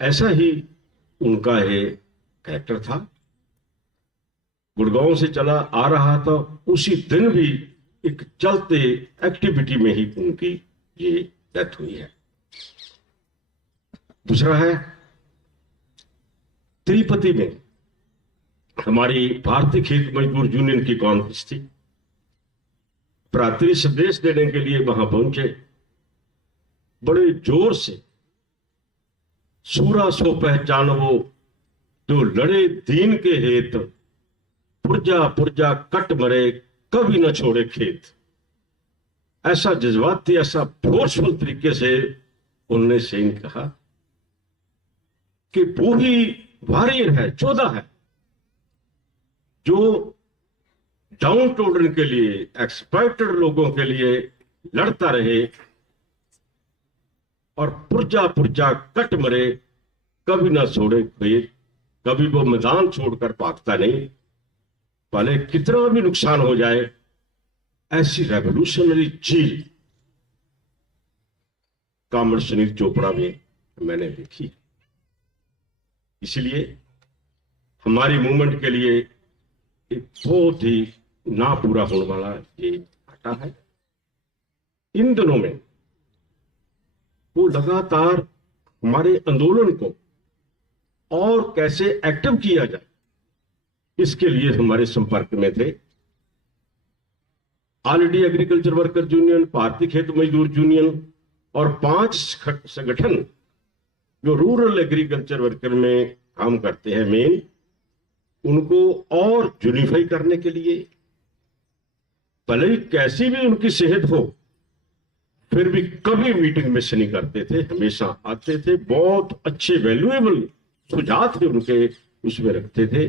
ऐसा ही उनका ये कैरेक्टर था। गुड़गांव से चला आ रहा था, उसी दिन भी एक चलते एक्टिविटी में ही उनकी ये डेथ हुई है। दूसरा है, तिरुपति में हमारी भारतीय खेत मजदूर यूनियन की कॉन्फ्रेंस थी। प्रातरी संदेश देने के लिए वहां पहुंचे। बड़े जोर से सूरा सो पहचानवो जो लड़े दीन के हेत, पुरजा पुरजा कट मरे कभी न छोड़े खेत। ऐसा जज्बाती, ऐसा फोर्सफुल तरीके से उन्होंने सेन कहा कि वो ही वॉरियर है, योद्धा है, जो डाउन टोडन के लिए, एक्सप्लॉइटेड लोगों के लिए लड़ता रहे और पुरजा पुरजा कट मरे कभी ना छोड़े खेत। कभी वो मैदान छोड़कर भागता नहीं, भले कितना भी नुकसान हो जाए। ऐसी रेवोल्यूशनरी झील कॉमरेड सुनील चोपड़ा में मैंने देखी। इसलिए हमारी मूवमेंट के लिए एक बहुत ही ना पूरा होने वाला ये घाटा है। इन दिनों में वो लगातार हमारे आंदोलन को और कैसे एक्टिव किया जाए, इसके लिए हमारे संपर्क में थे। All India agriculture worker union, भारतीय खेत मजदूर यूनियन और 5 संगठन जो रूरल एग्रीकल्चर वर्कर में काम करते हैं मेन, उनको और यूनिफाई करने के लिए, भले ही कैसी भी उनकी सेहत हो, फिर भी कभी मीटिंग मिस नहीं करते थे, हमेशा आते थे। बहुत अच्छे वैल्यूएबल सुझाव थे उनके, उसमें रखते थे।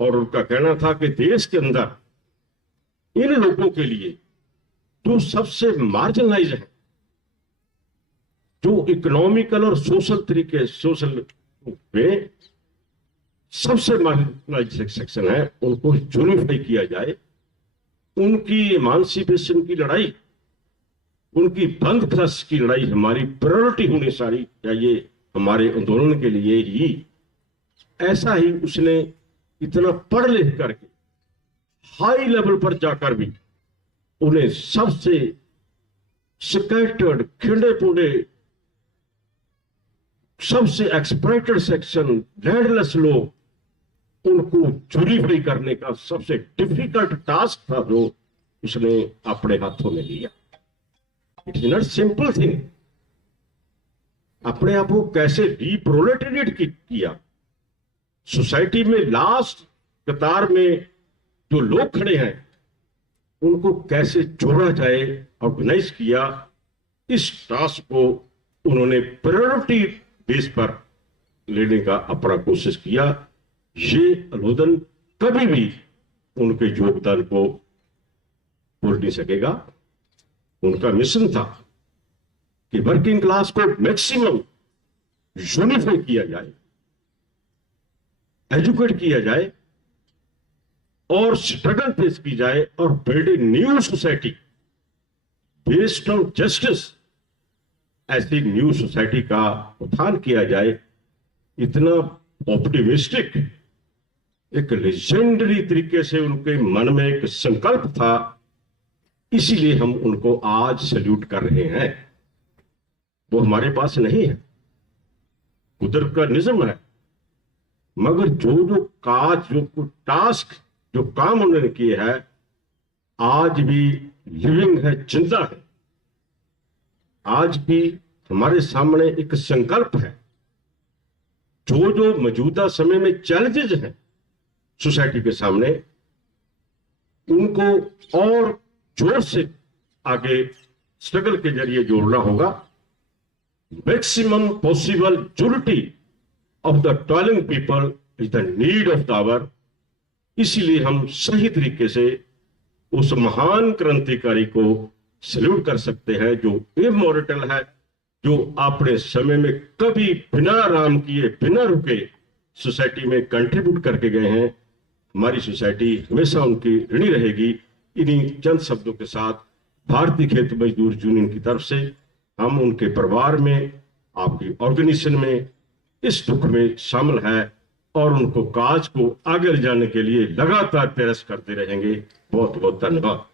और उनका कहना था कि देश के अंदर इन लोगों के लिए जो सबसे मार्जिनलाइज है, जो इकोनॉमिकल और सोशल में सबसे मार्जिनलाइज सेक्शन है, उनको यूनिफाई किया जाए। उनकी इमांसिपेशन की लड़ाई, उनकी बंद क्लास की लड़ाई हमारी प्रायोरिटी होनी सारी चाहिए हमारे आंदोलन के लिए ही। ऐसा ही उसने इतना पढ़ लिख करके हाई लेवल पर जाकर भी उन्हें सबसे स्कैटर्ड, खिंडे पुंडे, सबसे एक्सप्लॉइटेड सेक्शन, लैंडलेस लोग, उनको यूनिफाई करने का सबसे डिफिकल्ट टास्क था जो उसने अपने हाथों में लिया। It is not simple thing. अपने आप को कैसे डीप्रोलेटेटेड किया, सोसाइटी में लास्ट कतार में जो लोग खड़े हैं उनको कैसे जोड़ा जाए, ऑर्गेनाइज किया, इस टास्क को उन्होंने प्रायोरिटी बेस पर लेने का अपना कोशिश किया। ये अनुमोदन कभी भी उनके योगदान को भूल नहीं सकेगा। उनका मिशन था कि वर्किंग क्लास को मैक्सिमम यूनिफाई किया जाए, एजुकेट किया जाए और स्ट्रगल फेस की जाए और build a new society based on justice. ऐसी न्यू सोसाइटी का उत्थान किया जाए, इतना ऑप्टिमिस्टिक, एक लेजेंडरी तरीके से उनके मन में एक संकल्प था। इसीलिए हम उनको आज सल्यूट कर रहे हैं। वो हमारे पास नहीं है, कुदरत का निज़्म है, मगर जो काज, जो टास्क, जो काम उन्होंने किए हैं, आज भी लिविंग है, जिंदा है। आज भी हमारे सामने एक संकल्प है। जो मौजूदा समय में चैलेंजेस हैं सोसाइटी के सामने, उनको और जोर से आगे स्ट्रगल के जरिए जोड़ना होगा। Maximum possible unity of the toiling people is the need of the hour. इसीलिए हम सही तरीके से उस महान क्रांतिकारी को सल्यूट कर सकते हैं जो इमॉर्टल है, जो अपने समय में कभी बिना आराम किए, बिना रुके सोसाइटी में कंट्रीब्यूट करके गए हैं। हमारी सोसाइटी हमेशा उनकी ऋणी रहेगी। इन्हीं चंद शब्दों के साथ भारतीय खेत मजदूर यूनियन की तरफ से हम उनके परिवार में, आपकी ऑर्गेनाइजेशन में इस दुख में शामिल है और उनको काज को आगे ले जाने के लिए लगातार प्रयास करते रहेंगे। बहुत बहुत धन्यवाद।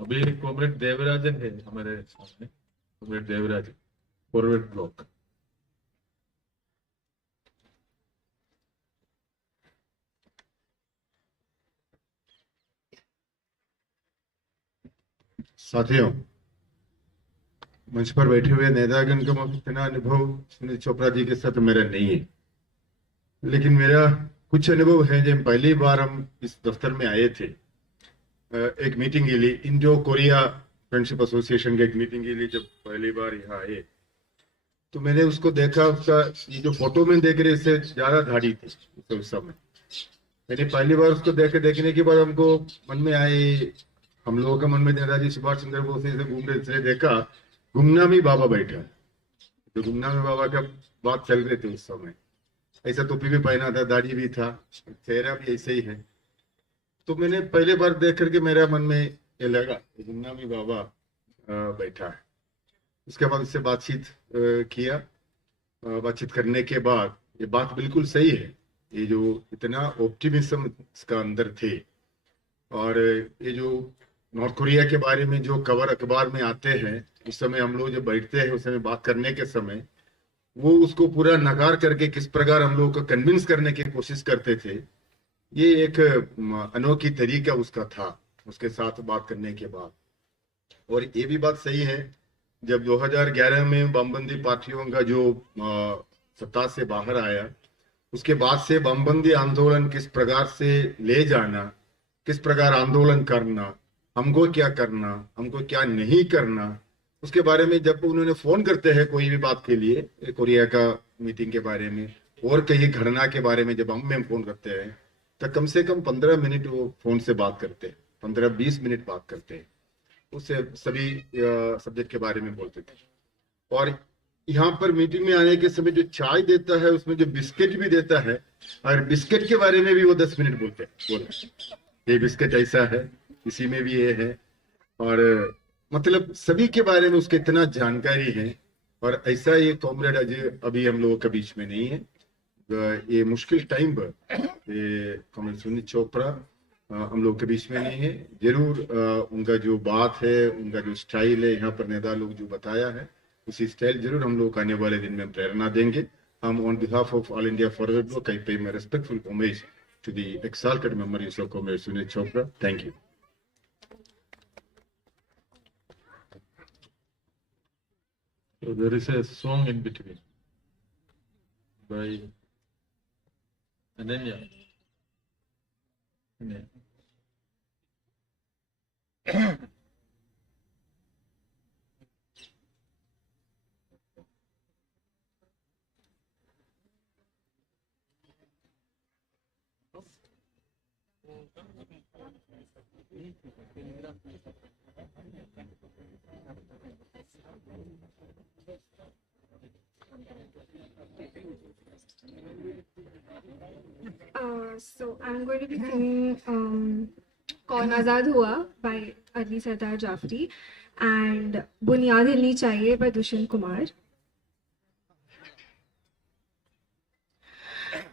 अभी कॉमरेड देवराजन है हमारे सामने, कॉमरेड देवराजन, फॉरवर्ड ब्लॉक। साथियों, मंच पर बैठे हुए नेतागण का इतना अनुभव सुनीत चोपड़ा जी के साथ मेरा नहीं है, लेकिन मेरा कुछ अनुभव है। जब पहली बार हम इस दफ्तर में आए थे एक मीटिंग के लिए, इंडो कोरिया फ्रेंडशिप एसोसिएशन की एक मीटिंग के लिए, जब पहली बार यहाँ आए तो मैंने उसको देखा। उसका ये जो फोटो में देख रहे, इससे ज्यादा दाढ़ी थी उस समय। मैंने पहली बार उसको देखने के बाद हमको मन में आए, हम लोगों का मन में नेताजी सुभाष चंद्र बोस से घूम रहे, इसलिए देखा गुमनामी बाबा बैठा है। जो गुमनामी बाबा का बात चल रहे थे उस समय, ऐसा टोपी भी पहना था, दाढ़ी भी था, चेहरा भी ऐसे ही है। तो मैंने पहले बार देख करके मेरा मन में ये लगा गुमनामी बाबा बैठा है। उसके बाद उससे बातचीत किया। बातचीत करने के बाद ये बात बिल्कुल सही है, ये जो इतना ऑप्टिमिज्म इसका अंदर थे, और ये जो नॉर्थ कोरिया के बारे में जो कवर अखबार में आते हैं, उस समय हम लोग जब बैठते हैं उस समय बात करने के समय वो उसको पूरा नकार करके किस प्रकार हम लोग को कन्विंस करने की कोशिश करते थे, ये एक अनोखी तरीका उसका था उसके साथ बात करने के बाद। और ये भी बात सही है, जब 2011 में बमबंदी पार्टियों का जो सत्ता से बाहर आया, उसके बाद से बमबंदी आंदोलन किस प्रकार से ले जाना, किस प्रकार आंदोलन करना, हमको क्या करना, हमको क्या नहीं करना, उसके बारे में जब उन्होंने फोन करते हैं कोई भी बात के लिए, कोरिया का मीटिंग के बारे में और कहीं घटना के बारे में जब हम फोन करते हैं, तो कम से कम 15 मिनट वो फोन से बात करते हैं, 15-20 मिनट बात करते हैं, उससे सभी सब्जेक्ट के बारे में बोलते थे। और यहाँ पर मीटिंग में आने के समय जो चाय देता है उसमें जो बिस्किट भी देता है, और बिस्किट के बारे में भी वो 10 मिनट बोलते हैं, ये बिस्किट ऐसा है, इसी में भी ये है, और मतलब सभी के बारे में उसके इतना जानकारी है। और ऐसा ये कॉमरेड अभी हम लोगों के बीच में नहीं है। ये मुश्किल टाइम पर ये कॉमरेड सुनीत चोपड़ा हम लोग के बीच में नहीं है। जरूर उनका जो बात है, उनका जो स्टाइल है, यहाँ पर नेता लोग जो बताया है, उसी स्टाइल जरूर हम लोग आने वाले दिन में प्रेरणा देंगे। हम on behalf of All India Forward Bloc I pay my respectful homage to the exalted memories of Comrade Suneet Chopra. Thank you. So there is a song in between by Ananya. So I'm going to be singing Kaun Azad Hua by Ali Sardar Jafri and Bunyad Hilni Chahiye by Dushyant Kumar.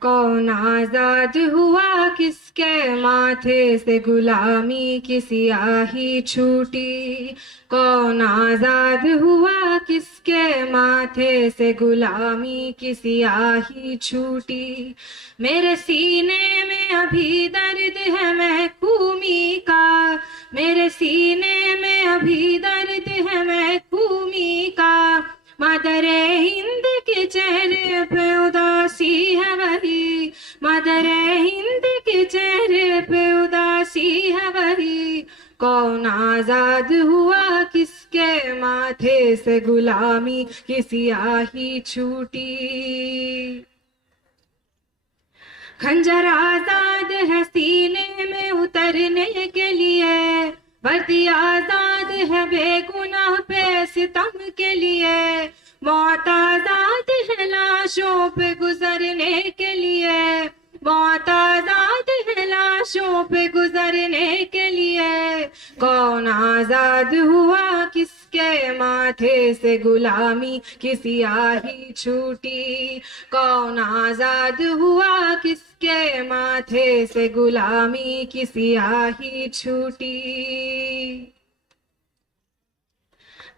कौन आजाद हुआ किसके माथे से गुलामी की सियाही छूटी, कौन आजाद हुआ किसके माथे से गुलामी की सियाही छूटी। मेरे सीने में अभी दर्द है महकूमी का, मेरे सीने में अभी दर्द है महकूमी का। मदरे हिंद के चेहरे पे उदासी है वही, मदरे हिंद के चेहरे पे उदासी है वही। कौन आजाद हुआ किसके माथे से गुलामी की सियाही छूटी। खंजर आजाद है सीने में उतरने के लिए, वर्दी आजाद है बेगुनाह पे सितम के लिए। मौत आजाद है लाशों पे गुजरने के लिए, मौत आजाद है लाशों पे गुजरने के लिए। कौन आजाद हुआ किसके माथे से गुलामी की सियाही छूटी। कौन आजाद हुआ किसके माथे से गुलामी की सियाही छूटी।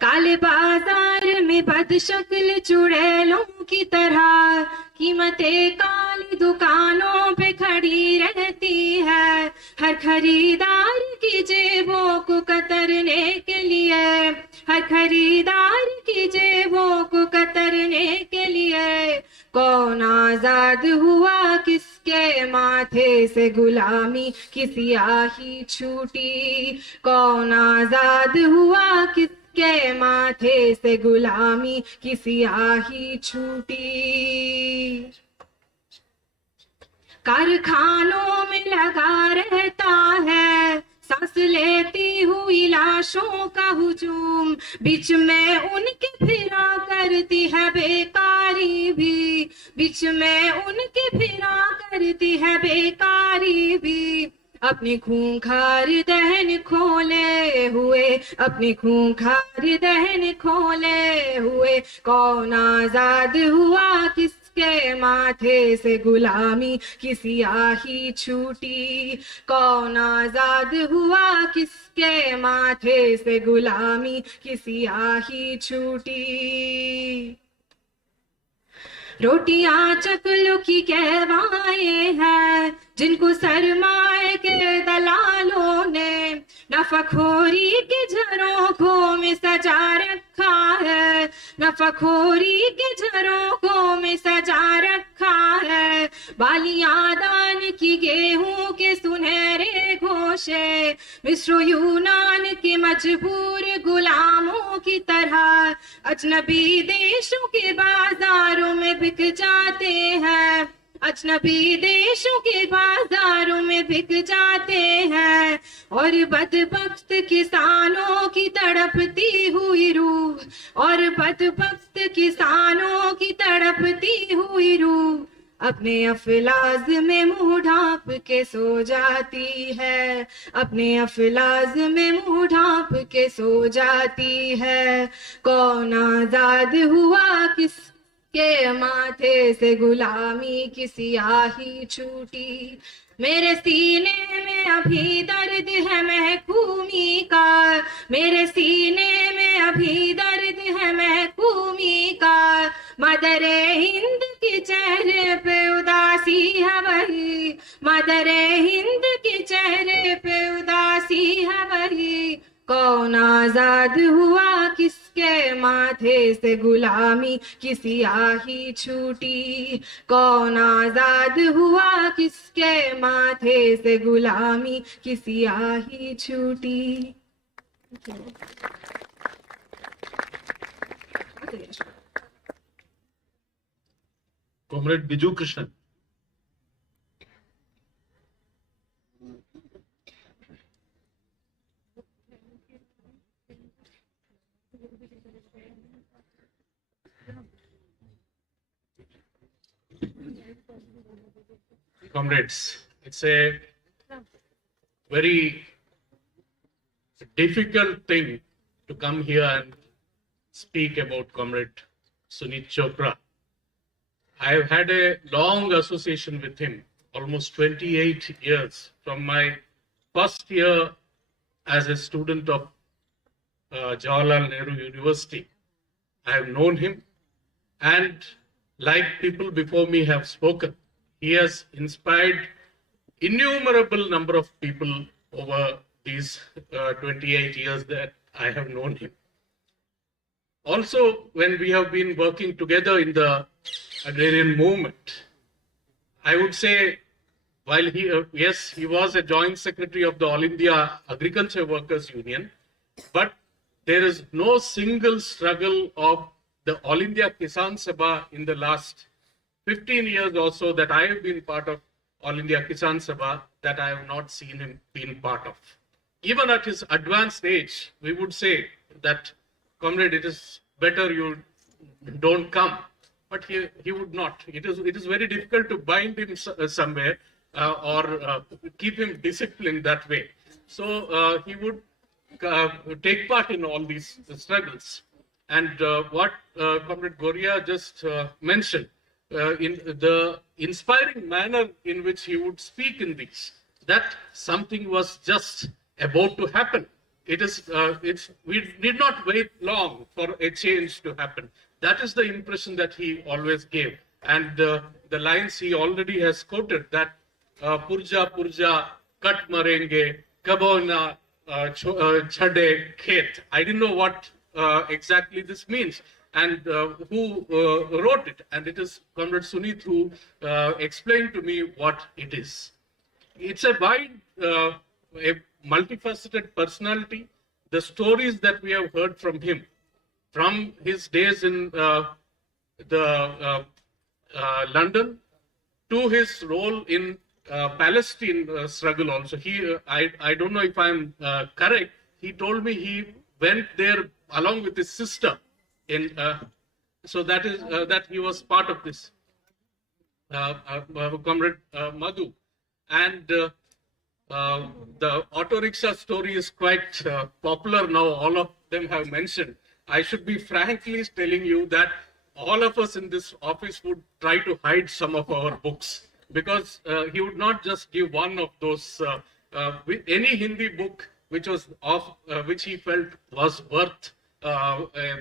काले बाजार में बदशक्ल चुड़ैलों की तरह कीमतें काली दुकानों पे खड़ी रहती है। हर खरीदार की जेबों को कतरने के लिए, हर खरीदार की जेबों को कतरने के लिए। कौन आजाद हुआ किसके माथे से गुलामी की सियाही छूटी। कौन आजाद हुआ किस के माथे से गुलामी की सियाही छूटी। कारखानों में लगा रहता है सांस लेती हुई लाशों का हुजूम, बीच में उनके फिरा करती है बेकारी भी, बीच में उनके फिरा करती है बेकारी भी। अपनी खूंखार दहन खोले हुए, अपनी खूंखार दहन खोले हुए। कौन आजाद हुआ किसके माथे से गुलामी की सियाही छूटी। कौन आजाद हुआ किसके माथे से गुलामी की सियाही छूटी। रोटियां चकलों की कहवाएं हैं जिनको सरमाए के दलालों ने नफाखोरी के झरोखों में सजा रखा है, नफाखोरी के झरोखों में सजा रखा है। बालियां दान की गेहूं के सुनहरे घोषे मिस्र यूनान के मजबूर गुलामों की तरह अजनबी देशों के बाजारों में बिक जाते हैं, अजनबी देशों के बाजारों में बिक जाते हैं। और बदबख्त किसानों की तड़पती हुई रूह, और बदबख्त किसानों की तड़पती हुई रूह अपने अफलाज में मुंह ढांप के सो जाती है, अपने अफलाज में मुंह ढांप के सो जाती है। कौन आजाद हुआ किस के माथे से गुलामी की सियाही छूटी। मेरे सीने में अभी दर्द है महकूमी का, मेरे सीने में अभी दर्द है महकूमी का। मदरे हिंद के चेहरे पे उदासी है वही, मदरे हिंद के चेहरे पे उदासी है वही। कौन आजाद हुआ किसके माथे से से गुलामी की सियाही छूटी, कौन आजाद हुआ किसके माथे से गुलामी की सियाही छूटी। Comrade Biju Krishnan. Comrades, it's a very difficult thing to come here and speak about Comrade Suneet Chopra. I have had a long association with him, almost 28 years, from my first year as a student of Jawaharlal Nehru University. I have known him, and like people before me have spoken, he has inspired innumerable number of people over these 28 years that I have known him. Also, when we have been working together in the agrarian movement, I would say, while yes, he was a joint secretary of the All India Agriculture Workers Union, but there is no single struggle of the All India Kisan Sabha in the last 15 years or so that I have been part of All India Kisan Sabha that I have not seen him being part of. Even at his advanced age, we would say that, Comrade, it is better you don't come. But he would not. It is very difficult to bind him somewhere or keep him disciplined that way. So he would take part in all these struggles. And what Comrade Goria just mentioned, in the inspiring manner in which he would speak in these, that something was just about to happen. We did not wait long for a change to happen. That is the impression that he always gave. And the lines he already has quoted, that Purja Purja kat marenge, kabona chade khet. I didn't know what exactly this means and who wrote it. And it is Comrade Suneet who explained to me what it is. It's a wide, a multifaceted personality. The stories that we have heard from him, from his days in London to his role in Palestine struggle also. I don't know if I'm correct. He told me he went there along with his sister. So that is that he was part of this. Comrade Madhu. And the auto rickshaw story is quite popular now. All of them have mentioned. I should be frankly telling you that all of us in this office would try to hide some of our books, because he would not just give one of those. Any Hindi book which was which he felt was worth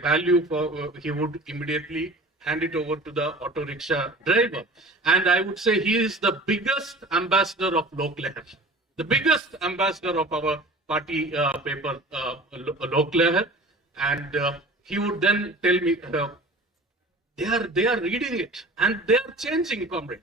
value for, he would immediately hand it over to the auto rickshaw driver. And I would say he is the biggest ambassador of Lok Lehar, the biggest ambassador of our party paper, Lok Lehar. And he would then tell me, they are reading it and they are changing, Comrade.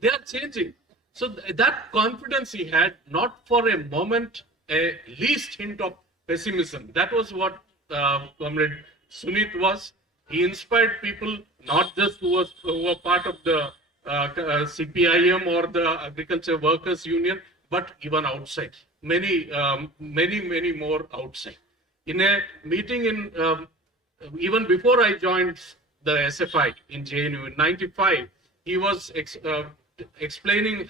They are changing. So that confidence he had, not for a moment a least hint of pessimism. That was what Comrade Suneet was. He inspired people, not just who were part of the CPIM or the Agriculture Workers Union, but even outside. Many more outside. In a meeting in even before I joined the SFI in JNU in '95, he was explaining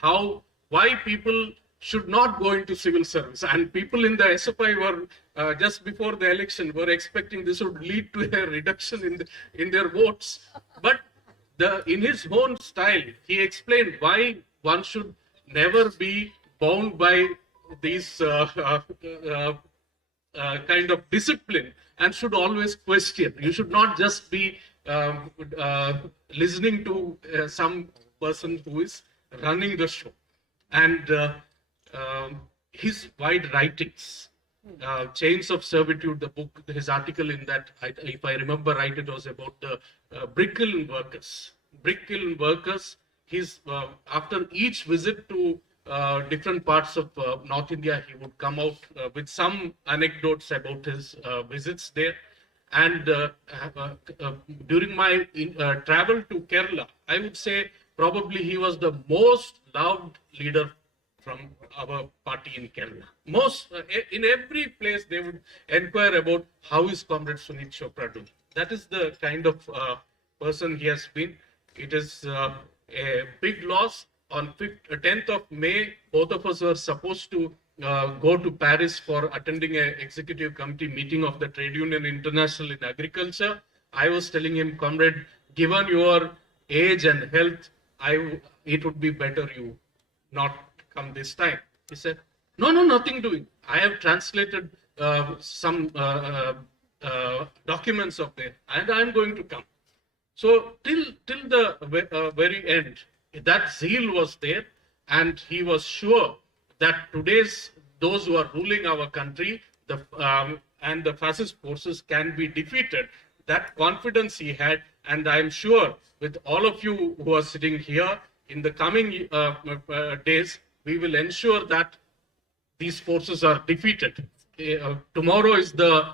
why people should not go into civil service, and people in the SFI were just before the election were expecting this would lead to a reduction in their votes. But in his own style, he explained why one should never be bound by these kind of discipline and should always question. You should not just be listening to some person who is running the show. And his wide writings, Chains of Servitude, the book, his article in that, if I remember right, it was about the brick kiln workers. Brick kiln workers, after each visit to different parts of North India, he would come out with some anecdotes about his visits there. And during my travel to Kerala, I would say probably he was the most loved leader from our party in Kerala. In every place they would inquire about how is Comrade Suneet Chopra doing. That is the kind of person he has been. It is a big loss. On 10th of May, both of us were supposed to go to Paris for attending an executive committee meeting of the Trade Union International in Agriculture. I was telling him, Comrade, given your age and health, it would be better you not come this time. He said, no, nothing doing. I have translated some documents of there, and I am going to come. So till the very end, that zeal was there, and he was sure that those who are ruling our country, and the fascist forces can be defeated. That confidence he had, and I am sure with all of you who are sitting here, in the coming days, we will ensure that these forces are defeated. Tomorrow is the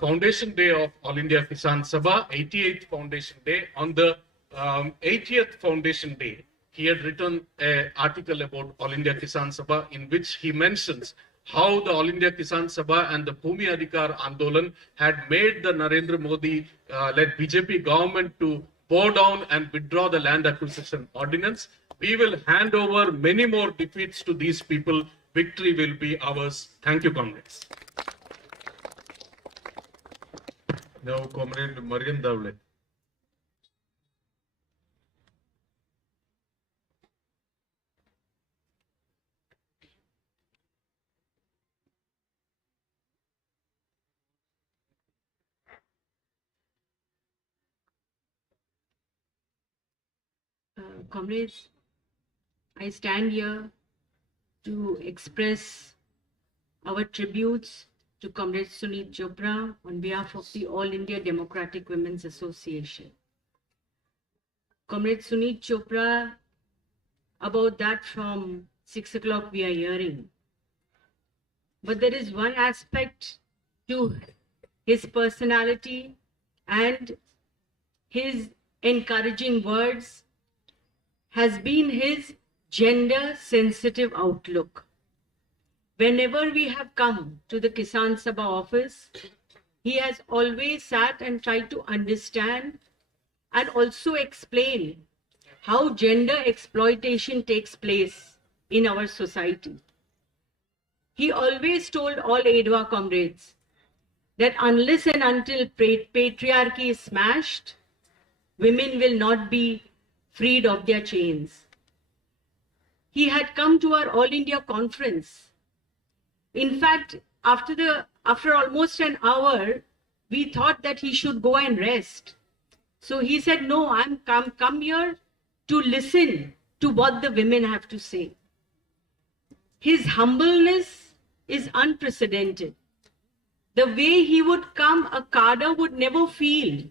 foundation day of All India Kisan Sabha, 88th foundation day. On the 80th foundation day, he had written an article about All India Kisan Sabha, in which he mentions how the All India Kisan Sabha and the Bhumi Adhikar Andolan had made the Narendra Modi led BJP government to bow down and withdraw the land acquisition ordinance. We will hand over many more defeats to these people. Victory will be ours. Thank you, comrades. Now, Comrade Marian Davle. Comrades, I stand here to express our tributes to Comrade Suneet Chopra on behalf of the All India Democratic Women's Association. Comrade Suneet Chopra, about that from 6 o'clock we are hearing. But there is one aspect to his personality and his encouraging words has been his gender-sensitive outlook. Whenever we have come to the Kisan Sabha office, he has always sat and tried to understand and also explain how gender exploitation takes place in our society. He always told all AIDWA comrades that unless and until patriarchy is smashed, women will not be freed of their chains. He had come to our All India conference. In fact, after almost an hour, we thought that he should go and rest. So he said, no, I'm come here to listen to what the women have to say. His humbleness is unprecedented. The way he would come, a cadre would never feel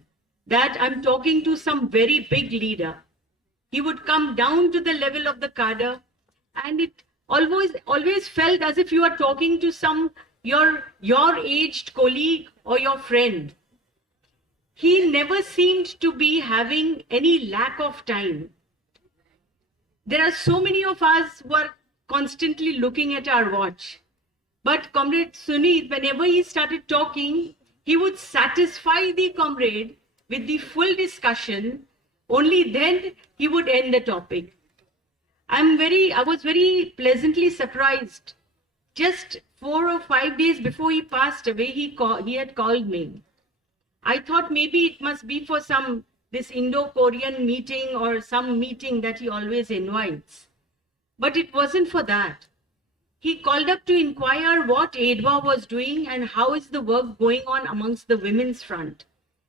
that I'm talking to some very big leader. He would come down to the level of the cadre, and it always felt as if you are talking to some your aged colleague or your friend. He never seemed to be having any lack of time. There are so many of us who are constantly looking at our watch. But Comrade Suneet, whenever he started talking, he would satisfy the comrade with the full discussion. Only then he would end the topic. I was very pleasantly surprised. Just 4 or 5 days before he passed away, he had called me. I thought maybe it must be for this Indo-Korean meeting or some meeting that he always invites. But it wasn't for that. He called up to inquire what AIDWA was doing and how is the work going on amongst the women's front.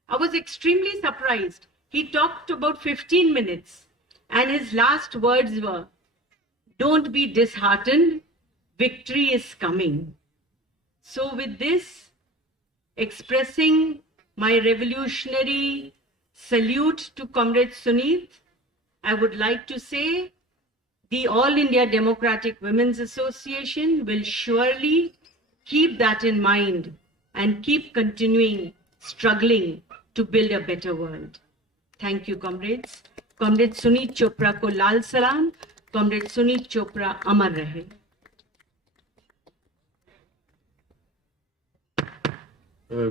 I was extremely surprised. He talked about 15 minutes and his last words were, "Don't be disheartened, victory is coming." So with this, expressing my revolutionary salute to Comrade Suneet, I would like to say the All India Democratic Women's Association will surely keep that in mind and keep continuing struggling to build a better world. Thank you, comrades. Comrade Suneet Chopra ko lal salam. Comrade Suneet Chopra amar rahe.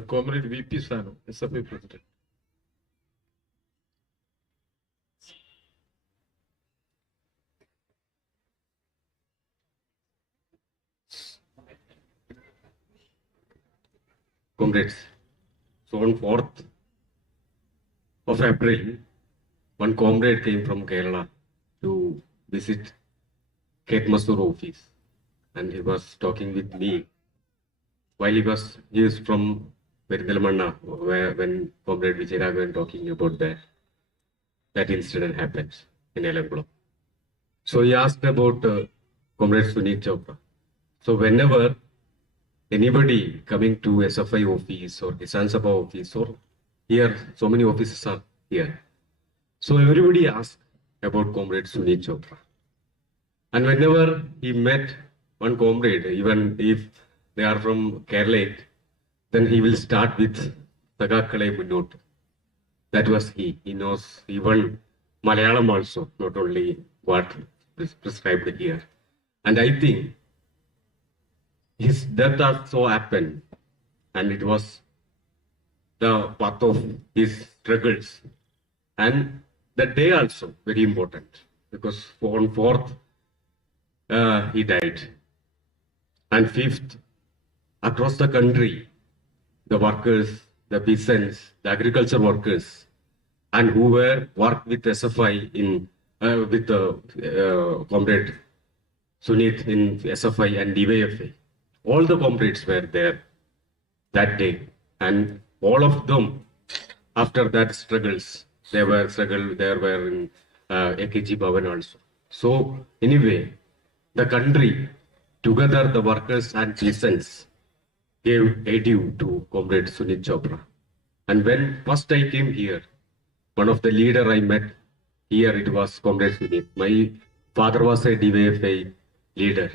Comrade VP Sanu, SFI President. Comrades, so on 4th of April, one comrade came from Kerala to visit Kate Masur office, and he was talking with me while he is from Perintalamanna, where when Comrade Vijayaraghavan talking about that incident happened in Elankulam. So he asked about Comrade Suneet Chopra. So whenever anybody coming to SFI office or Kisan Sabha office, or here so many offices are here, so everybody asked about Comrade Suneet Chopra. And whenever he met one comrade, even if they are from Kerala, then he will start with Sagakkale Munnottu. That was he. He knows even Malayalam also, not only what is prescribed here. And I think his death also happened, and it was the path of his struggles. And that day also very important, because on 4th he died, and 5th across the country, the workers, the peasants, the agriculture workers, and who were worked with SFI in with Comrade Suneet in SFI and DYFI. All the comrades were there that day, and all of them, after that struggles, they were in AKG Bhavan also. So anyway, the country, together the workers and peasants, gave adieu to Comrade Suneet Chopra. And when first I came here, one of the leader I met here, it was Comrade Suneet. My father was a DYFI leader.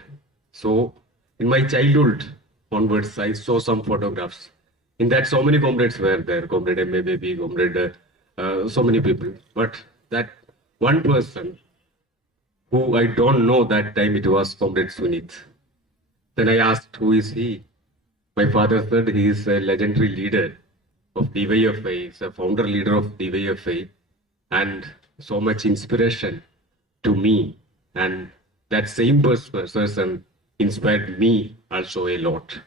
So in my childhood onwards, I saw some photographs. In that, so many comrades were there. Comrade M.A. Baby, Comrade, so many people. But that one person who I don't know that time, it was Comrade Suneet. Then I asked, who is he? My father said he is a legendary leader of DYFI, he is a founder leader of DYFI, and so much inspiration to me. And that same person inspired me also a lot.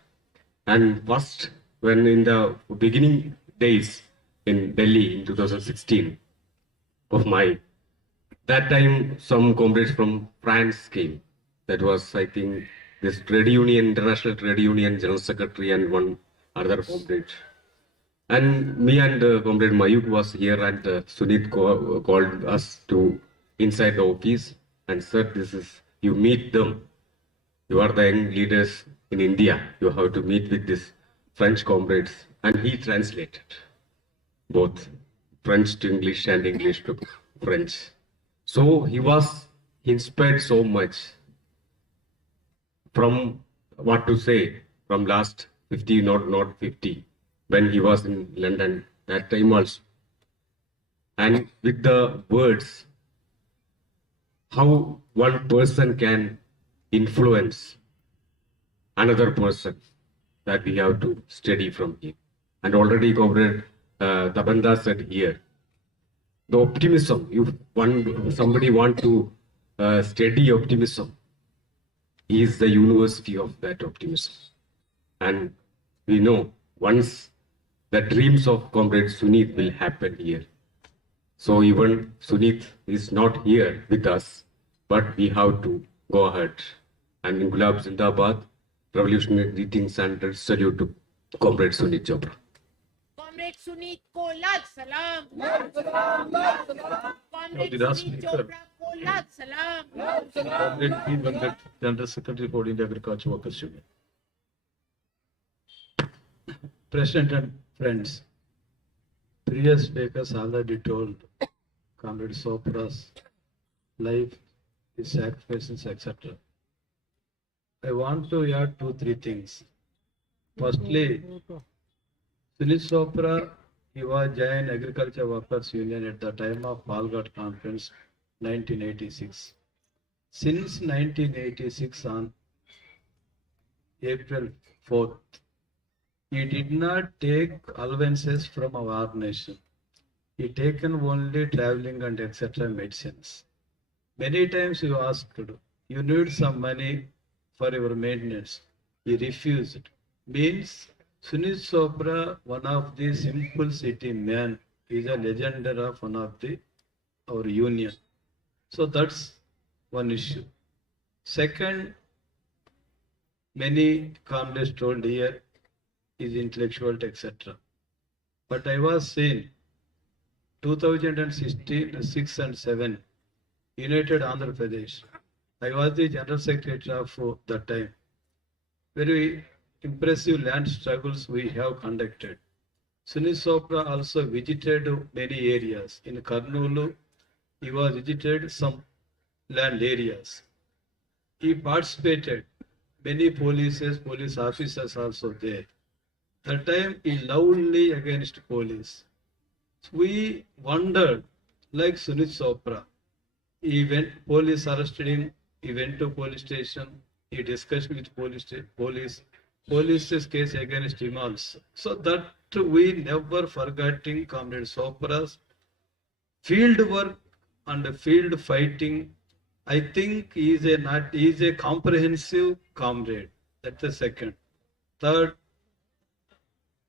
And first, when in the beginning days in Delhi in 2016 of my, that time some comrades from France came. That was, I think, this trade union, International Trade Union General Secretary and one other comrade. And me and Comrade Mayuk was here, and Suneet called us to inside the office and said, this is, you meet them. You are the young leaders in India. You have to meet with these French comrades. And he translated both French to English and English to French. So he was inspired so much from what to say from last 50, not 50, when he was in London that time also. And with the words, how one person can influence another person, that we have to study from him. And already Comrade Tabanda said here, the optimism, if somebody want to study optimism, he is the university of that optimism. And we know once the dreams of Comrade Suneet will happen here. So even Suneet is not here with us, but we have to go ahead. And in Gulab Zindabad, revolutionary greetings and salute to Comrade Suneet Chopra. Comrade Suneet ko lal salam. Lal salam, lal salam. Comrade Suneet Chopra ko lal salam. Lal salam. Comrade P. Venkat, General Secretary for India Agriculture Workers Union. President and friends, previous speakers already told Comrade Chopra's life, his sacrifices, etc. I want to add 2-3 things. Firstly, Suneet Chopra, he was Jain Agriculture Workers Union at the time of Palghat Conference, 1986. Since 1986 on April 4th, he did not take allowances from our organization. He taken only traveling and etc. medicines. Many times you asked, you need some money for your maintenance. He refused. Means Suneet Chopra, one of the simple city man, is a legend of one of the our union. So that's one issue. Second, many comrades told here is intellectual, etc. But I was saying 2016, 6 and 7, United Andhra Pradesh. I was the General Secretary of that time. Very impressive land struggles we have conducted. Suneet Chopra also visited many areas. In Kurnool, he was visited some land areas. He participated. Many police officers also there. That time he loudly against police. We wondered, like Suneet Chopra, he went, police arrested him, he went to police station, he discussed with police's case against him also. So that we never forgetting Comrade Chopra's field work and field fighting. I think he is a comprehensive comrade. That's the second. Third,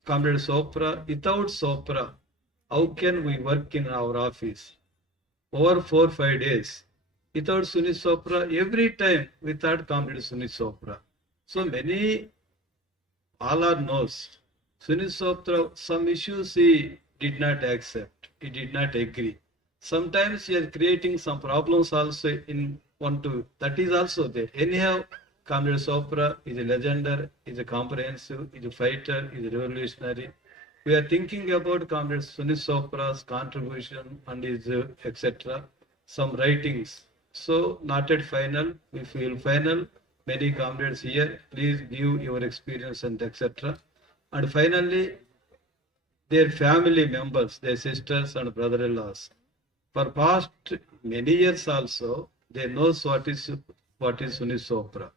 Comrade Chopra, without Chopra, how can we work in our office? Over 4-5 days. Without Suneet Chopra, every time we thought Comrade Suneet Chopra. So many, all are knows. Suneet Chopra, some issues he did not accept. He did not agree. Sometimes he is creating some problems also in 1-2. That is also there. Anyhow, Comrade Chopra is a legendary, is a comprehensive, is a fighter, is a revolutionary. We are thinking about Comrade Suneet Chopra's contribution and his etc. Some writings. So not at final. We feel final. Many comrades here. Please give your experience and etc. And finally, their family members, their sisters and brother-in-laws. For past many years also, they know what is Suneet Chopra.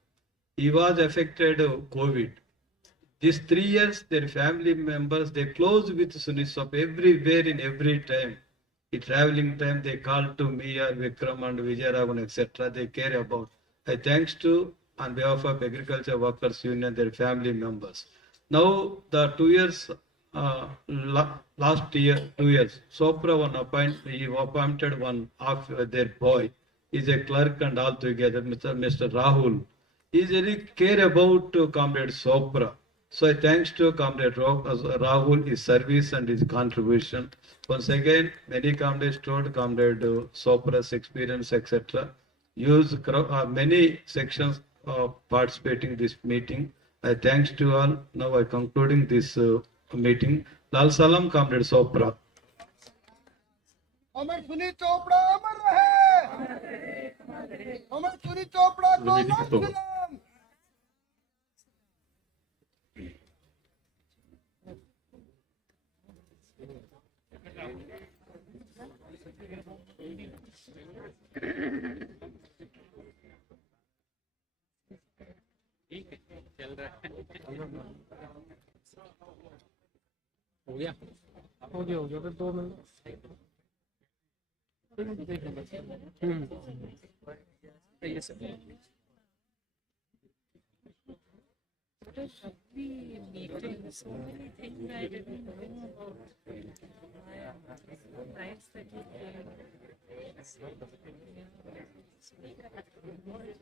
He was affected COVID. These 3 years, their family members, they close with Suneet Chopra everywhere in every time. In traveling time, they call to me or Vikram and Vijayaraghun, etc. They care about. I thanks to, on behalf of Agriculture Workers Union, their family members. Now, the 2 years, last year, 2 years, Chopra he appointed one of their boy. He's a clerk and all together, Mr. Rahul. He really care about Comrade Chopra. So I thanks to Comrade Rahul, his service and his contribution. Once again, many comrades told Comrade Chopra's experience, etc. Use many sections of participating this meeting. I thanks to all. Now I concluding this meeting. Lal Salam, Comrade Chopra. Comrade Suneet Chopra, Amar Rahe. Comrade Suneet Chopra, ko Lal Salam. चल रहा है हो गया फिर 2 minute ये सब meeting, so many things I didn't know about. Nice that you came.